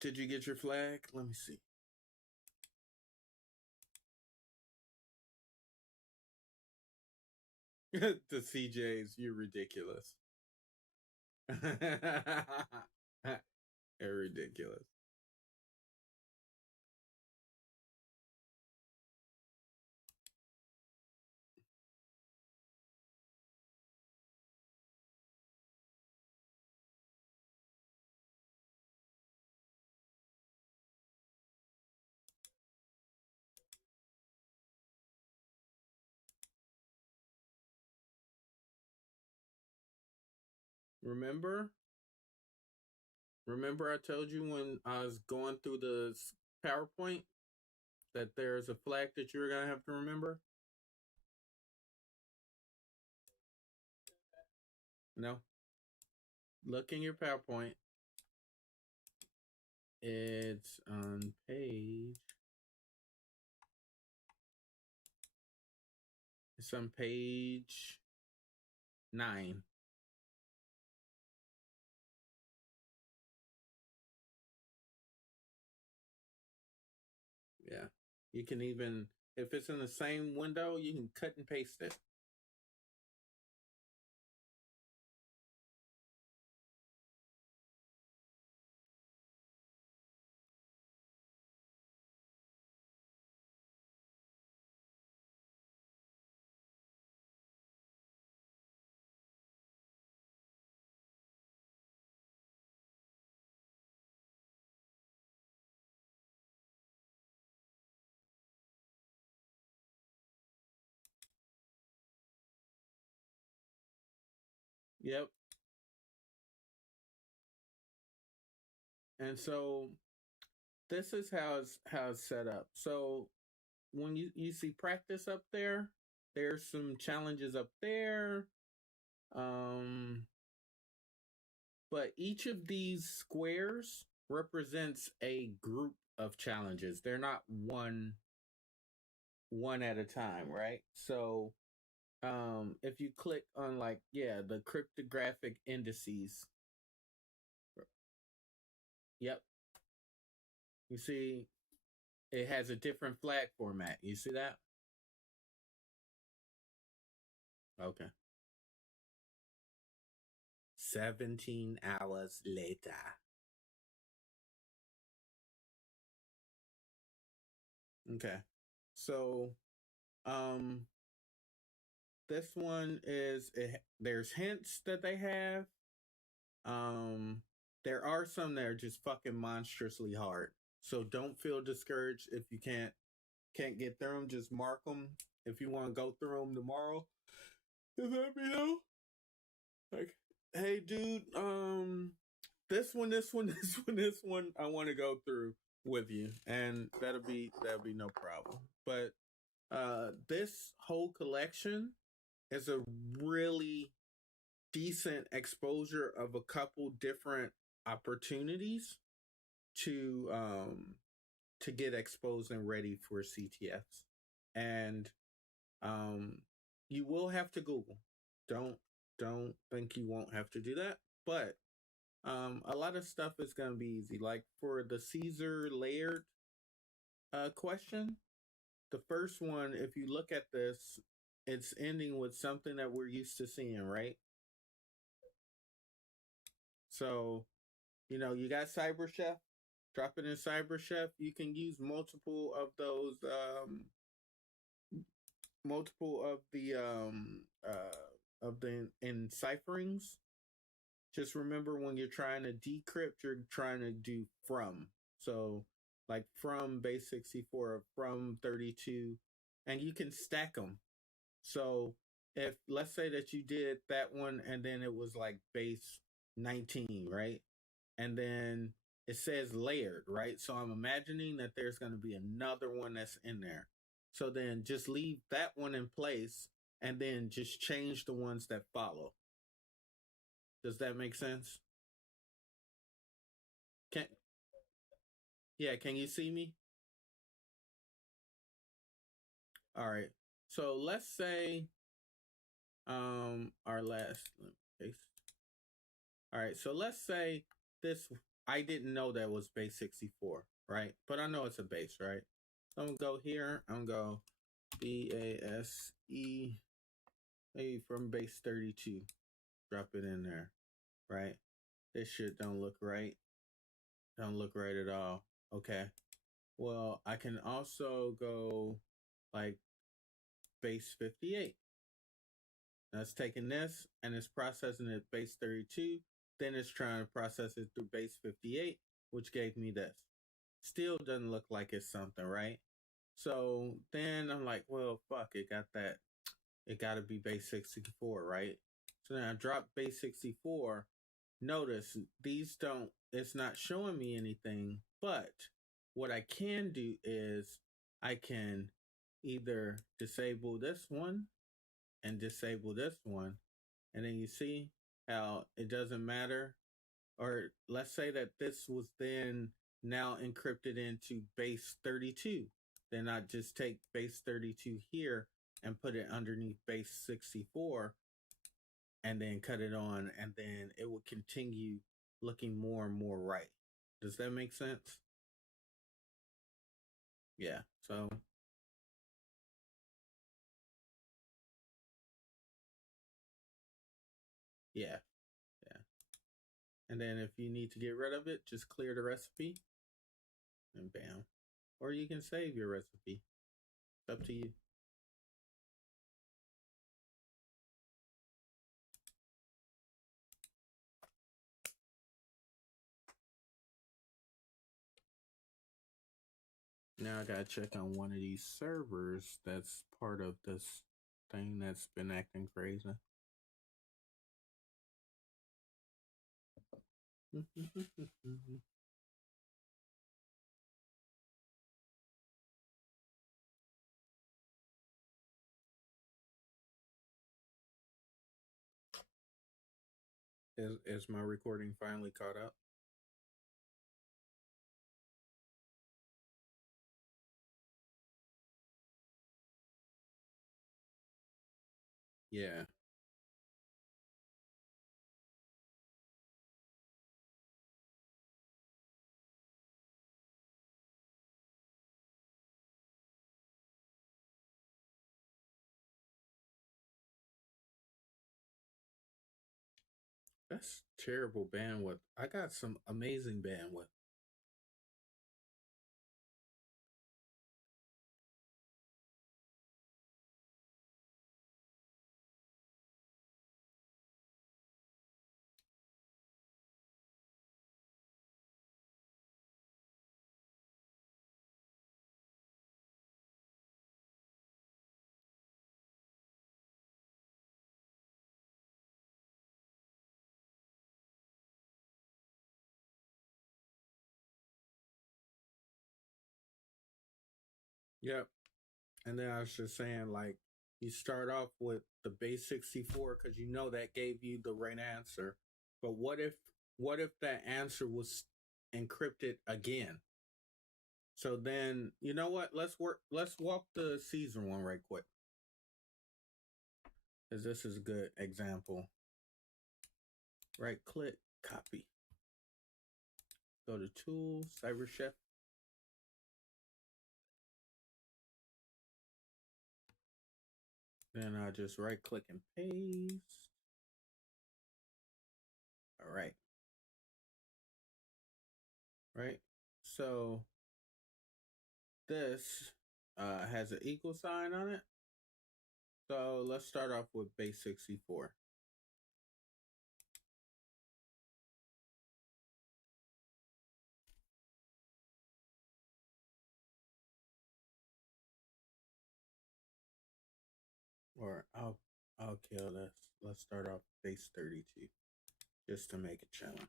Did you get your flag? Let me see. The CJs, you're ridiculous. You're ridiculous. Remember? Remember, I told you when I was going through the PowerPoint that there's a flag that you're going to have to remember? No. Look in your PowerPoint. It's on page. It's on page 9. Yeah. You can even, if it's in the same window, you can cut and paste it. Yep. And so this is how it's set up. So when you see practice up there, there's some challenges up there. Um, but each of these squares represents a group of challenges. They're not one at a time, right? So if you click on like the cryptographic indices, yep, you see it has a different flag format. You see that? Okay. 17 hours later. Okay. So, um, this one there's hints that they have. Um, there are some that are just fucking monstrously hard. So don't feel discouraged if you can't get through them. Just mark them if you want to go through them tomorrow. Just let me know. Like, hey, dude, this one, this one, this one, this one, I want to go through with you, and that'll be no problem. But this whole collection is a really decent exposure of a couple different opportunities to get exposed and ready for CTFs. And um you will have to Google. Don't think you won't have to do that. But a lot of stuff is gonna be easy. Like for the Caesar layered question, the first one, if you look at this, it's ending with something that we're used to seeing, right? So, you got Cyber Chef. Drop it in Cyber Chef. You can use multiple of the encipherings. Just remember when you're trying to decrypt, you're trying to do from. So like from base 64 or from 32, and you can stack them. So if let's say that you did that one and then it was like base 19, right? And then it says layered, right? So I'm imagining that there's going to be another one that's in there. So then just leave that one in place and then just change the ones that follow. Does that make sense? Can Yeah, can you see me? All right. So let's say our last base. All right. So let's say this I didn't know that was base 64, right? But I know it's a base, right? So I'm gonna go here. I'm gonna go BASE, maybe from base 32. Drop it in there, right? This shit don't look right. Don't look right at all. Okay. Well, I can also go like base 58. That's taking this and it's processing it base 32. Then it's trying to process it through base 58, which gave me this. Still doesn't look like it's something, right? So then I'm like, well, fuck, it got that. It got to be base 64, right? So then I drop base 64. Notice these don't, it's not showing me anything, but what I can do is I can either disable this one and disable this one. And then you see how it doesn't matter. Or let's say that this was then now encrypted into base 32. Then I just take base 32 here and put it underneath base 64 and then cut it on, and then it will continue looking more and more right. Does that make sense? Yeah. So, yeah. Yeah. And then if you need to get rid of it, just clear the recipe and bam. Or you can save your recipe. It's up to you. Now I gotta check on one of these servers that's part of this thing that's been acting crazy. Is my recording finally caught up? Yeah. That's terrible bandwidth. I got some amazing bandwidth. Yep. And then I was just saying, like, you start off with the base 64 because you know that gave you the right answer. But what if that answer was encrypted again? So then, you know what? Let's walk the Caesar one right quick. Because this is a good example. Right click, copy. Go to tools, Cyber Chef. Then I just right click and paste. All right. Right. So this has an equal sign on it. So let's start off with base 64. Or I'll kill this. Let's start off base 32 just to make it challenge.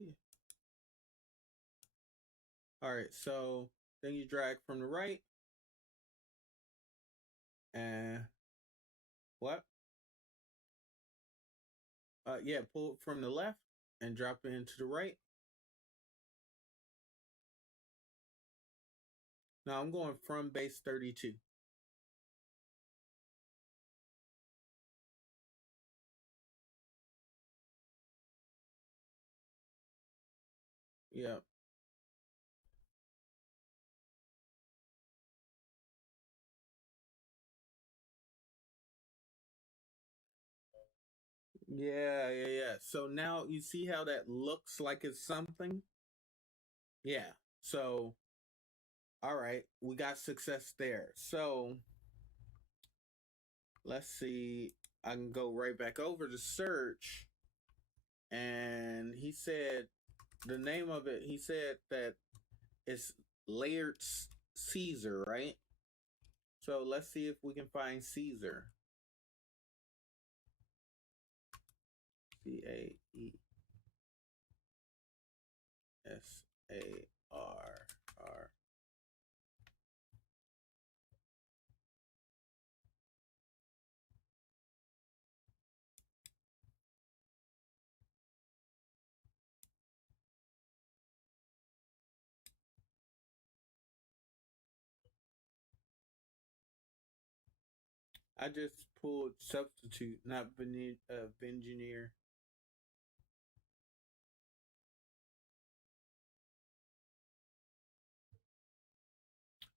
Yeah. All right, so then you drag from the right and what? Yeah, pull it from the left and drop it into the right. Now I'm going from base 32. Yeah. Yeah. So now you see how that looks like it's something? Yeah. So, all right, we got success there. So, let's see. I can go right back over to search. And he said the name of it, he said that it's layered Caesar, right? So let's see if we can find Caesar. Caesar. I just pulled substitute, not engineer.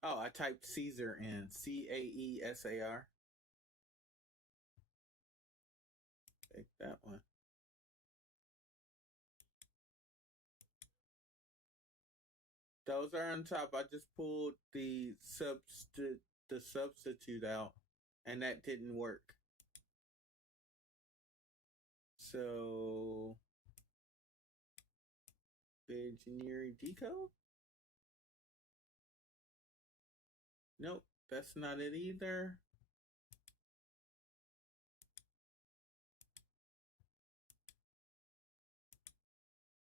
Oh, I typed Caesar in Caesar. Take that one. Those are on top. I just pulled the substitute out, and that didn't work. So engineering decode? Nope, that's not it either.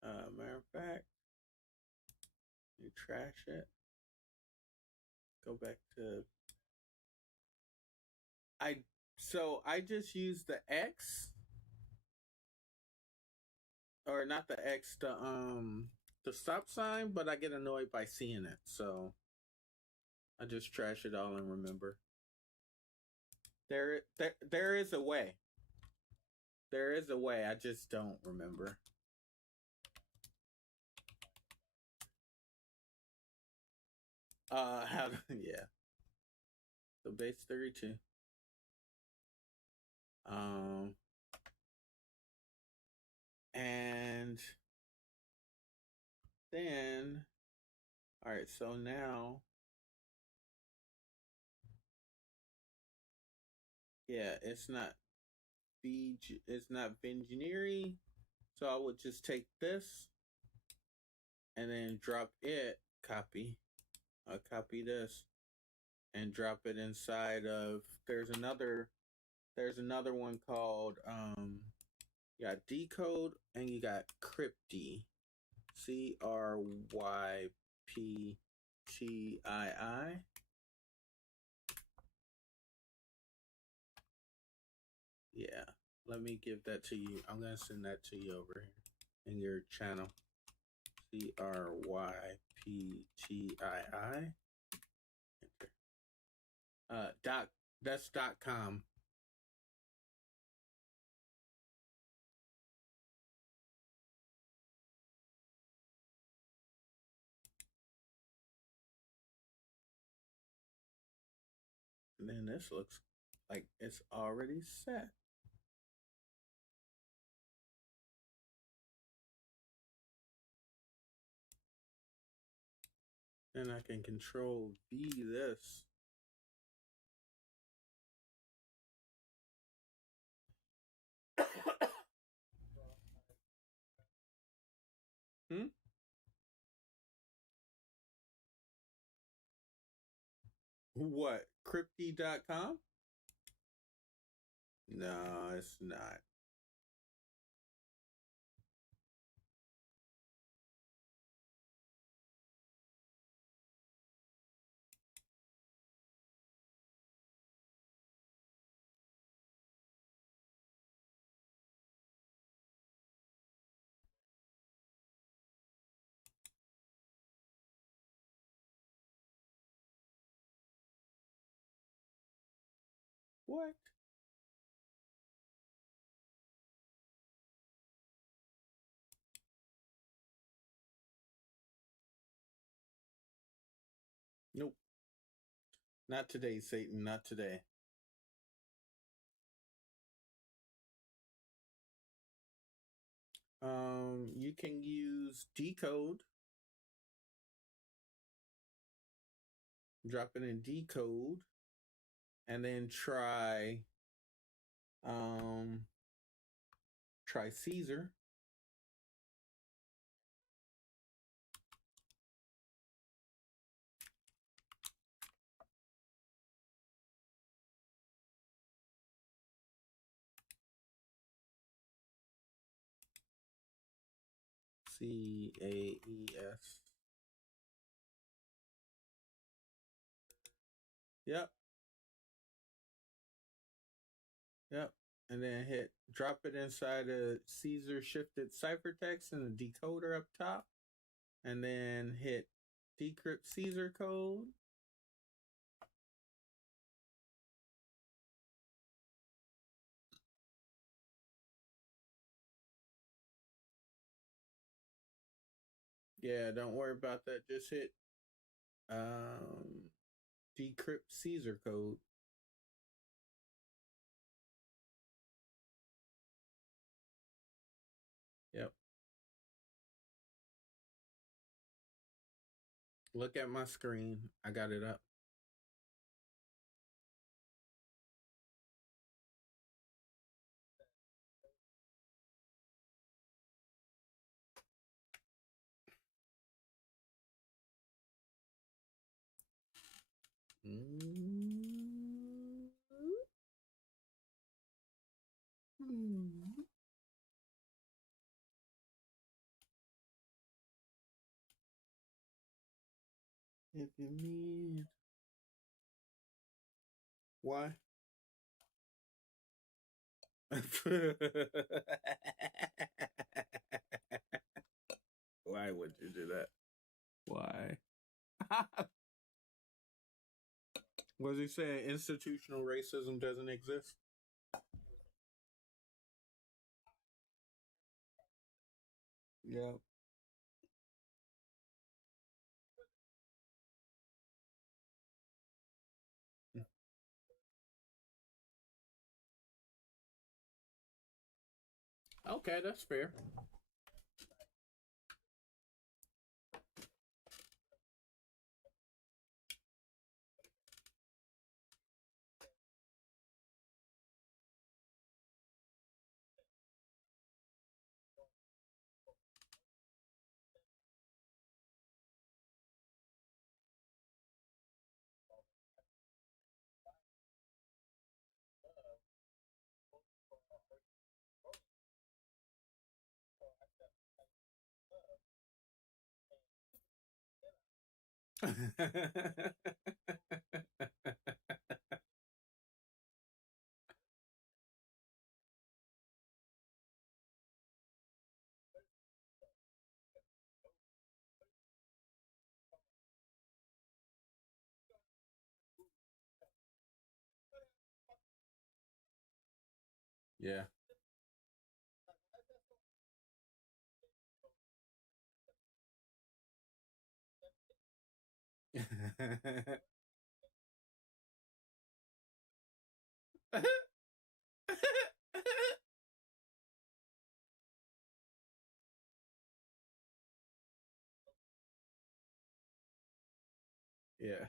Matter of fact, you trash it. Go back to I. So I just use the X, or not the X, the stop sign, but I get annoyed by seeing it, so I just trash it all and remember. There is a way. There is a way. I just don't remember. How? Yeah. So base 32. Um, and then, all right. So now, yeah, it's not engineering. So I would just take this and then drop it. Copy. I'll copy this and drop it inside of. There's another one called you got decode and you got crypty. CRYPTII. Yeah. Let me give that to you. I'm gonna send that to you over here in your channel. CRYPTII. Enter. Dot that's .com. And then this looks like it's already set. And I can control V this. Hmm? What? Crypty.com? No, it's not. What? Nope. Not today, Satan. Not today. You can use decode. Drop it in decode, and then um try Caesar. CAES. Yep. Yep. And then hit drop it inside a Caesar shifted ciphertext and the decoder up top. And then hit decrypt Caesar code. Yeah, don't worry about that. Just hit decrypt Caesar code. Yep. Look at my screen. I got it up. If you need. Why? Why would you do that? Why? Was he saying institutional racism doesn't exist? Yeah. Okay, that's fair. Yeah. Yeah.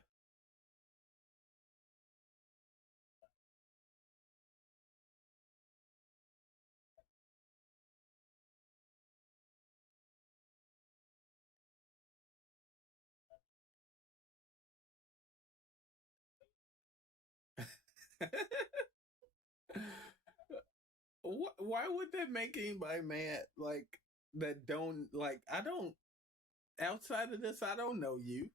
Why would that make anybody mad? Like that don't like I don't outside of this I don't know you.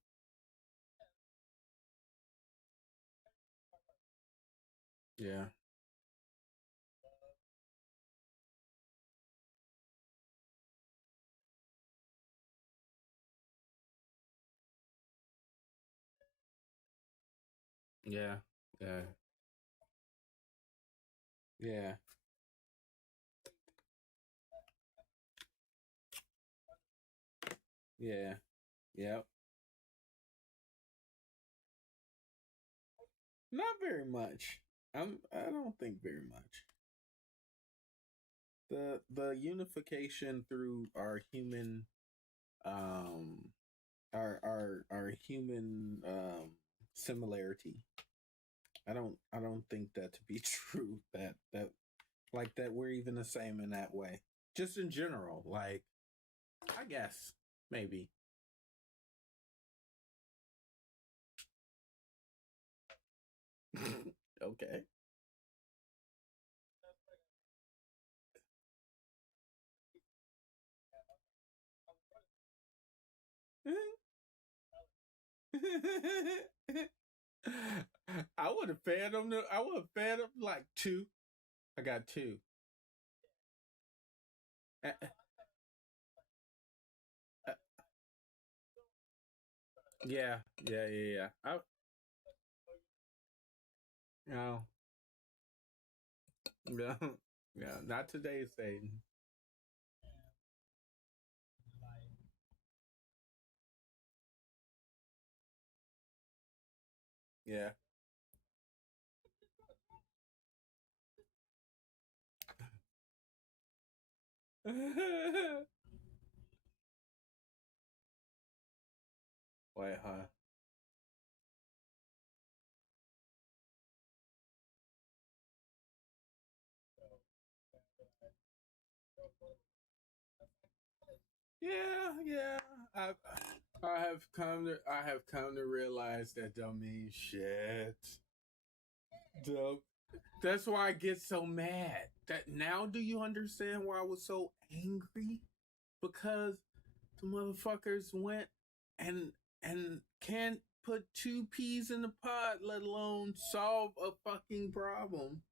Yeah. Yeah. Yeah. Yeah. Yeah. Yep. Not very much. I don't think very much. The unification through our human um our human similarity. I don't think that to be true that like that we're even the same in that way. Just in general, like I guess maybe. Okay. I would have fed them. I would have fed them like two. I got two. Uh, uh, yeah, yeah. No, no, yeah. Not today, Satan. Yeah. Wait, huh? Yeah. I I have come to realize that don't mean shit. Dumb. That's why I get so mad. That now do you understand why I was so angry? Because the motherfuckers went and and can't put two peas in the pot, let alone solve a fucking problem.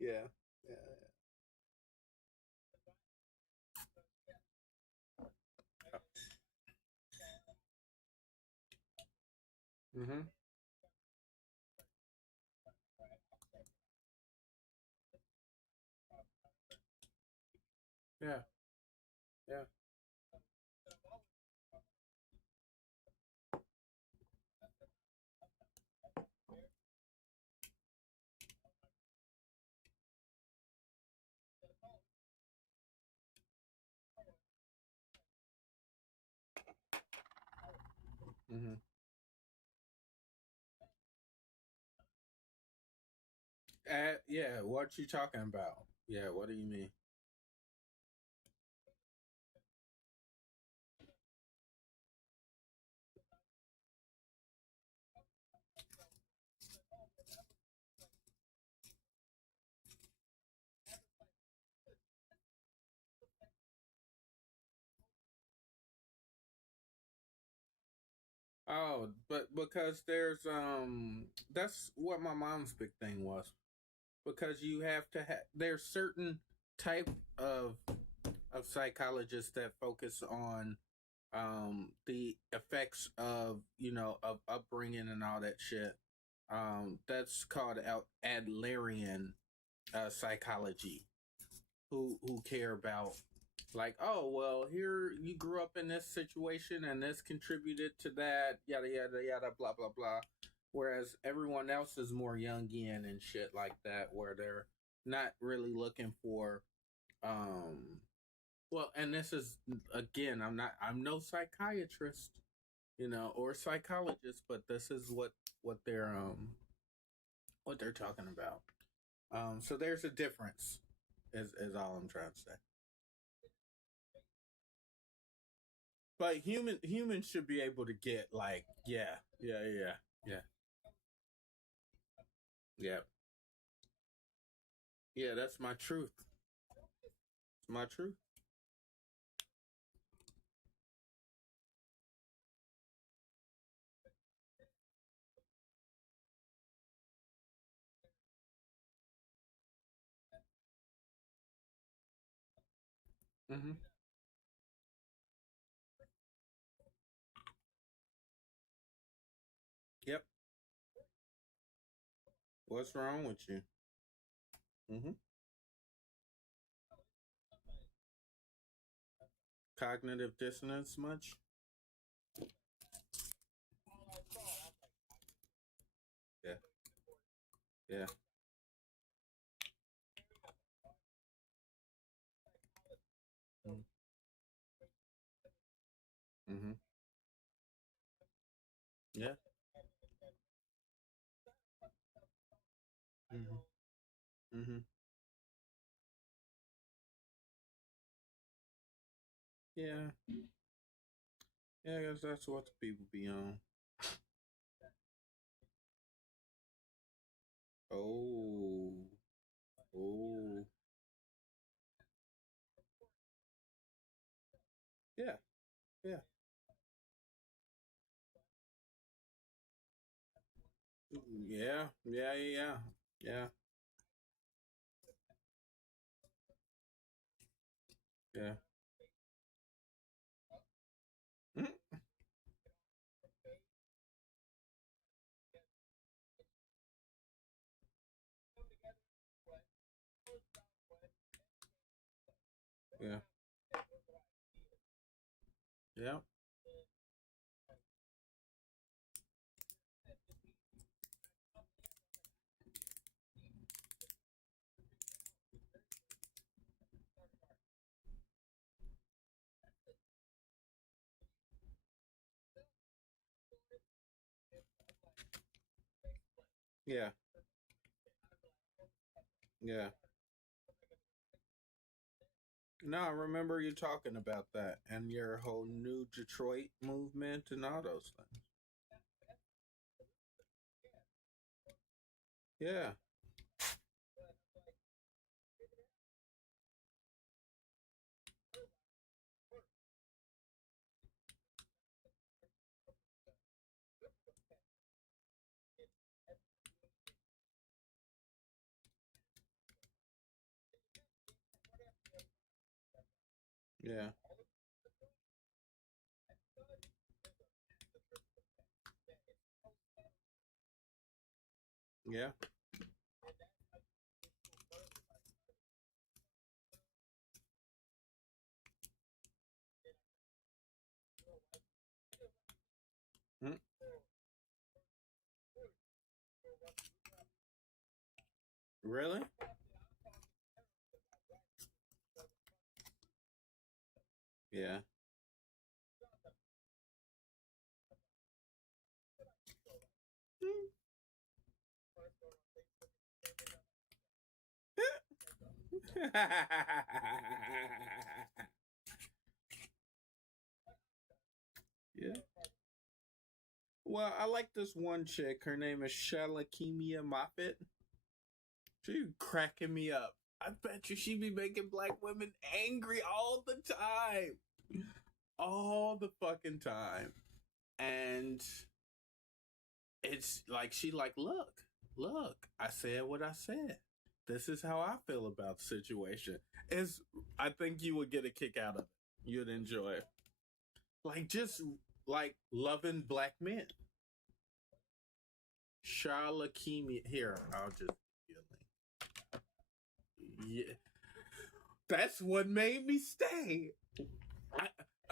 Yeah. Yeah. Mm-hmm. Yeah. Yeah. Mm-hmm. Yeah. What you talking about? Yeah. What do you mean? Oh, but because that's what my mom's big thing was. Because you have to have there's certain type of psychologists that focus on the effects of of upbringing and all that shit. That's called out Adlerian psychology. Who care about, like, oh well, here you grew up in this situation and this contributed to that, yada yada yada, blah blah blah. Whereas everyone else is more Jungian and shit like that, where they're not really looking for well, and this is, again, I'm no psychiatrist, or psychologist, but this is what they're talking about. So there's a difference, is all I'm trying to say. But humans should be able to get, like, yeah, yeah, yeah, yeah, yeah, yeah. That's my truth. It's my truth. Mm-hmm. Yep. What's wrong with you? Mm-hmm. Cognitive dissonance much? Yeah, yeah. Mm-hmm. Yeah. Mm-hmm. Mm-hmm. Yeah. Yeah, I guess that's what the people be on. Oh. Oh. Yeah. Yeah. Yeah. Yeah. Yeah. Yeah. Yeah. Mhm. Yeah. Yeah. Yeah. Yeah. No, I remember you talking about that and your whole new Detroit movement and all those things. Yeah. Yeah. Yeah. Mm. Really? Yeah. Yeah. Well, I like this one chick. Her name is Shalakemia Moffat. She cracking me up. I bet you she be making black women angry all the time. All the fucking time. And it's like she like, look, I said what I said. This is how I feel about the situation. Is I think you would get a kick out of it. You'd enjoy it. Like just like loving black men. Shalakemia. Here, I'll just give you a link. Yeah, that's what made me stay.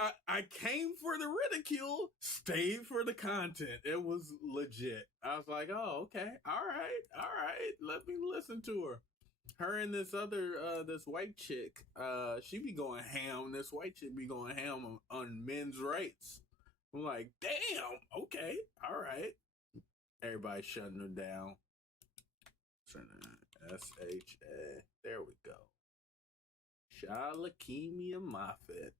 I, I came for the ridicule, stayed for the content. It was legit. I was like, oh, okay, all right. Let me listen to her. Her and this other this white chick, she be going ham. This white chick be going ham on men's rights. I'm like, damn, okay, all right. Everybody shutting her down. SHA. There we go. Shalakemia Moffat.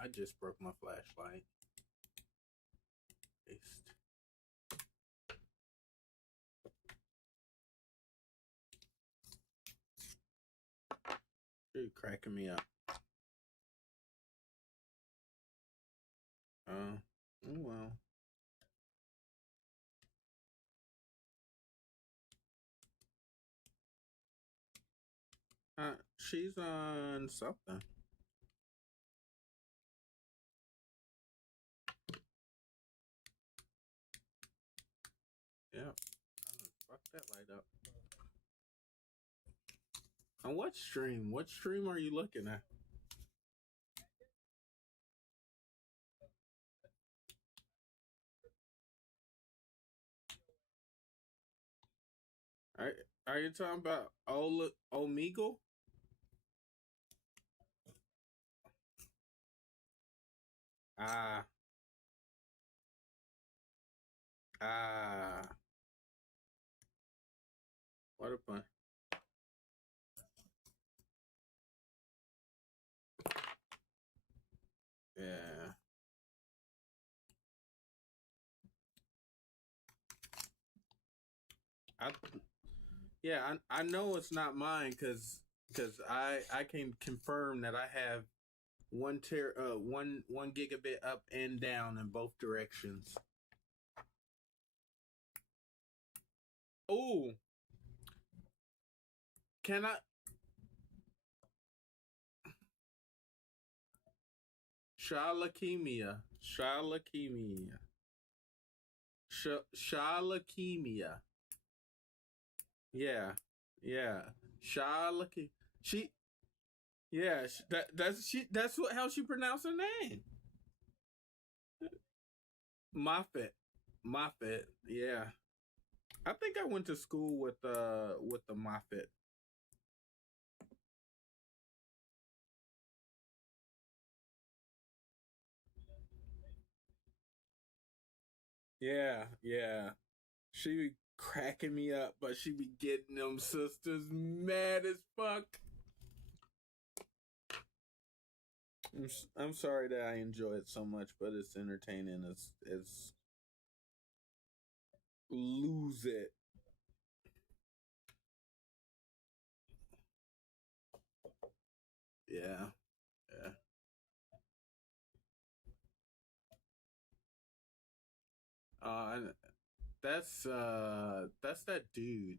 I just broke my flashlight. Paste. Dude, cracking me up. Oh well. She's on something. Yeah. Fuck that light up. On what stream? What stream are you looking at? Are, are you talking about Omegle? Ah, ah. What a fun. Yeah. I yeah, I know it's not mine because I can confirm that I have one gigabit up and down in both directions. Oh, can I? Shalakemia, shalakemia, shalakemia. Yeah, yeah, shalake. She, yeah, that's she. That's what how she pronounced her name. Moffat, Moffat. Yeah, I think I went to school with the Moffat. Yeah, yeah. She be cracking me up, but she be getting them sisters mad as fuck. I'm sorry that I enjoy it so much, but it's entertaining. It's lose it. Yeah, yeah. Uh, that's that dude.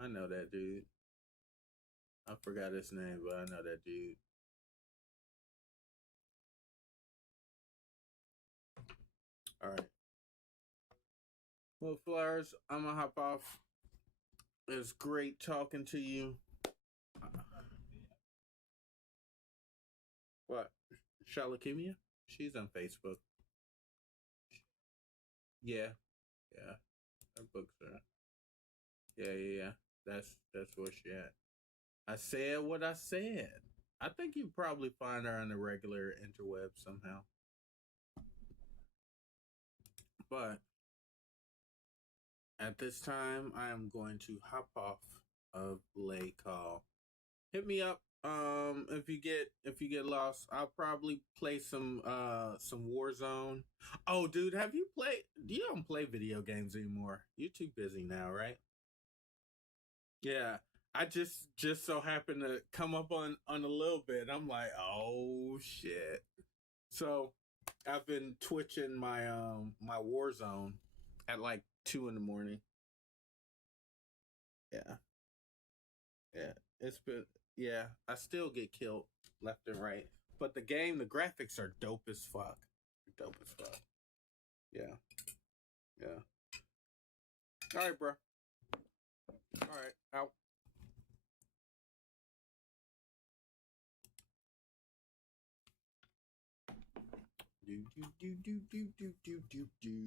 I know that dude. I forgot his name, but I know that dude. All right. Well, Flowers, I'm gonna hop off. It's great talking to you. What? Shalakimia? She's on Facebook. Yeah, yeah. Her books are. Yeah. That's where she at. I said what I said. I think you probably find her on the regular interweb somehow. But at this time, I am going to hop off of Lay Call. Hit me up. If you get lost, I'll probably play some Warzone. Oh, dude, have you played? You don't play video games anymore. You're too busy now, right? Yeah. I just so happened to come up on a little bit. I'm like, oh shit. So I've been twitching my Warzone at like 2 in the morning. Yeah, yeah. It's been yeah. I still get killed left and right, but the graphics are dope as fuck. Dope as fuck. Yeah, yeah. All right, bro. All right, out. Do do do do do do do do do.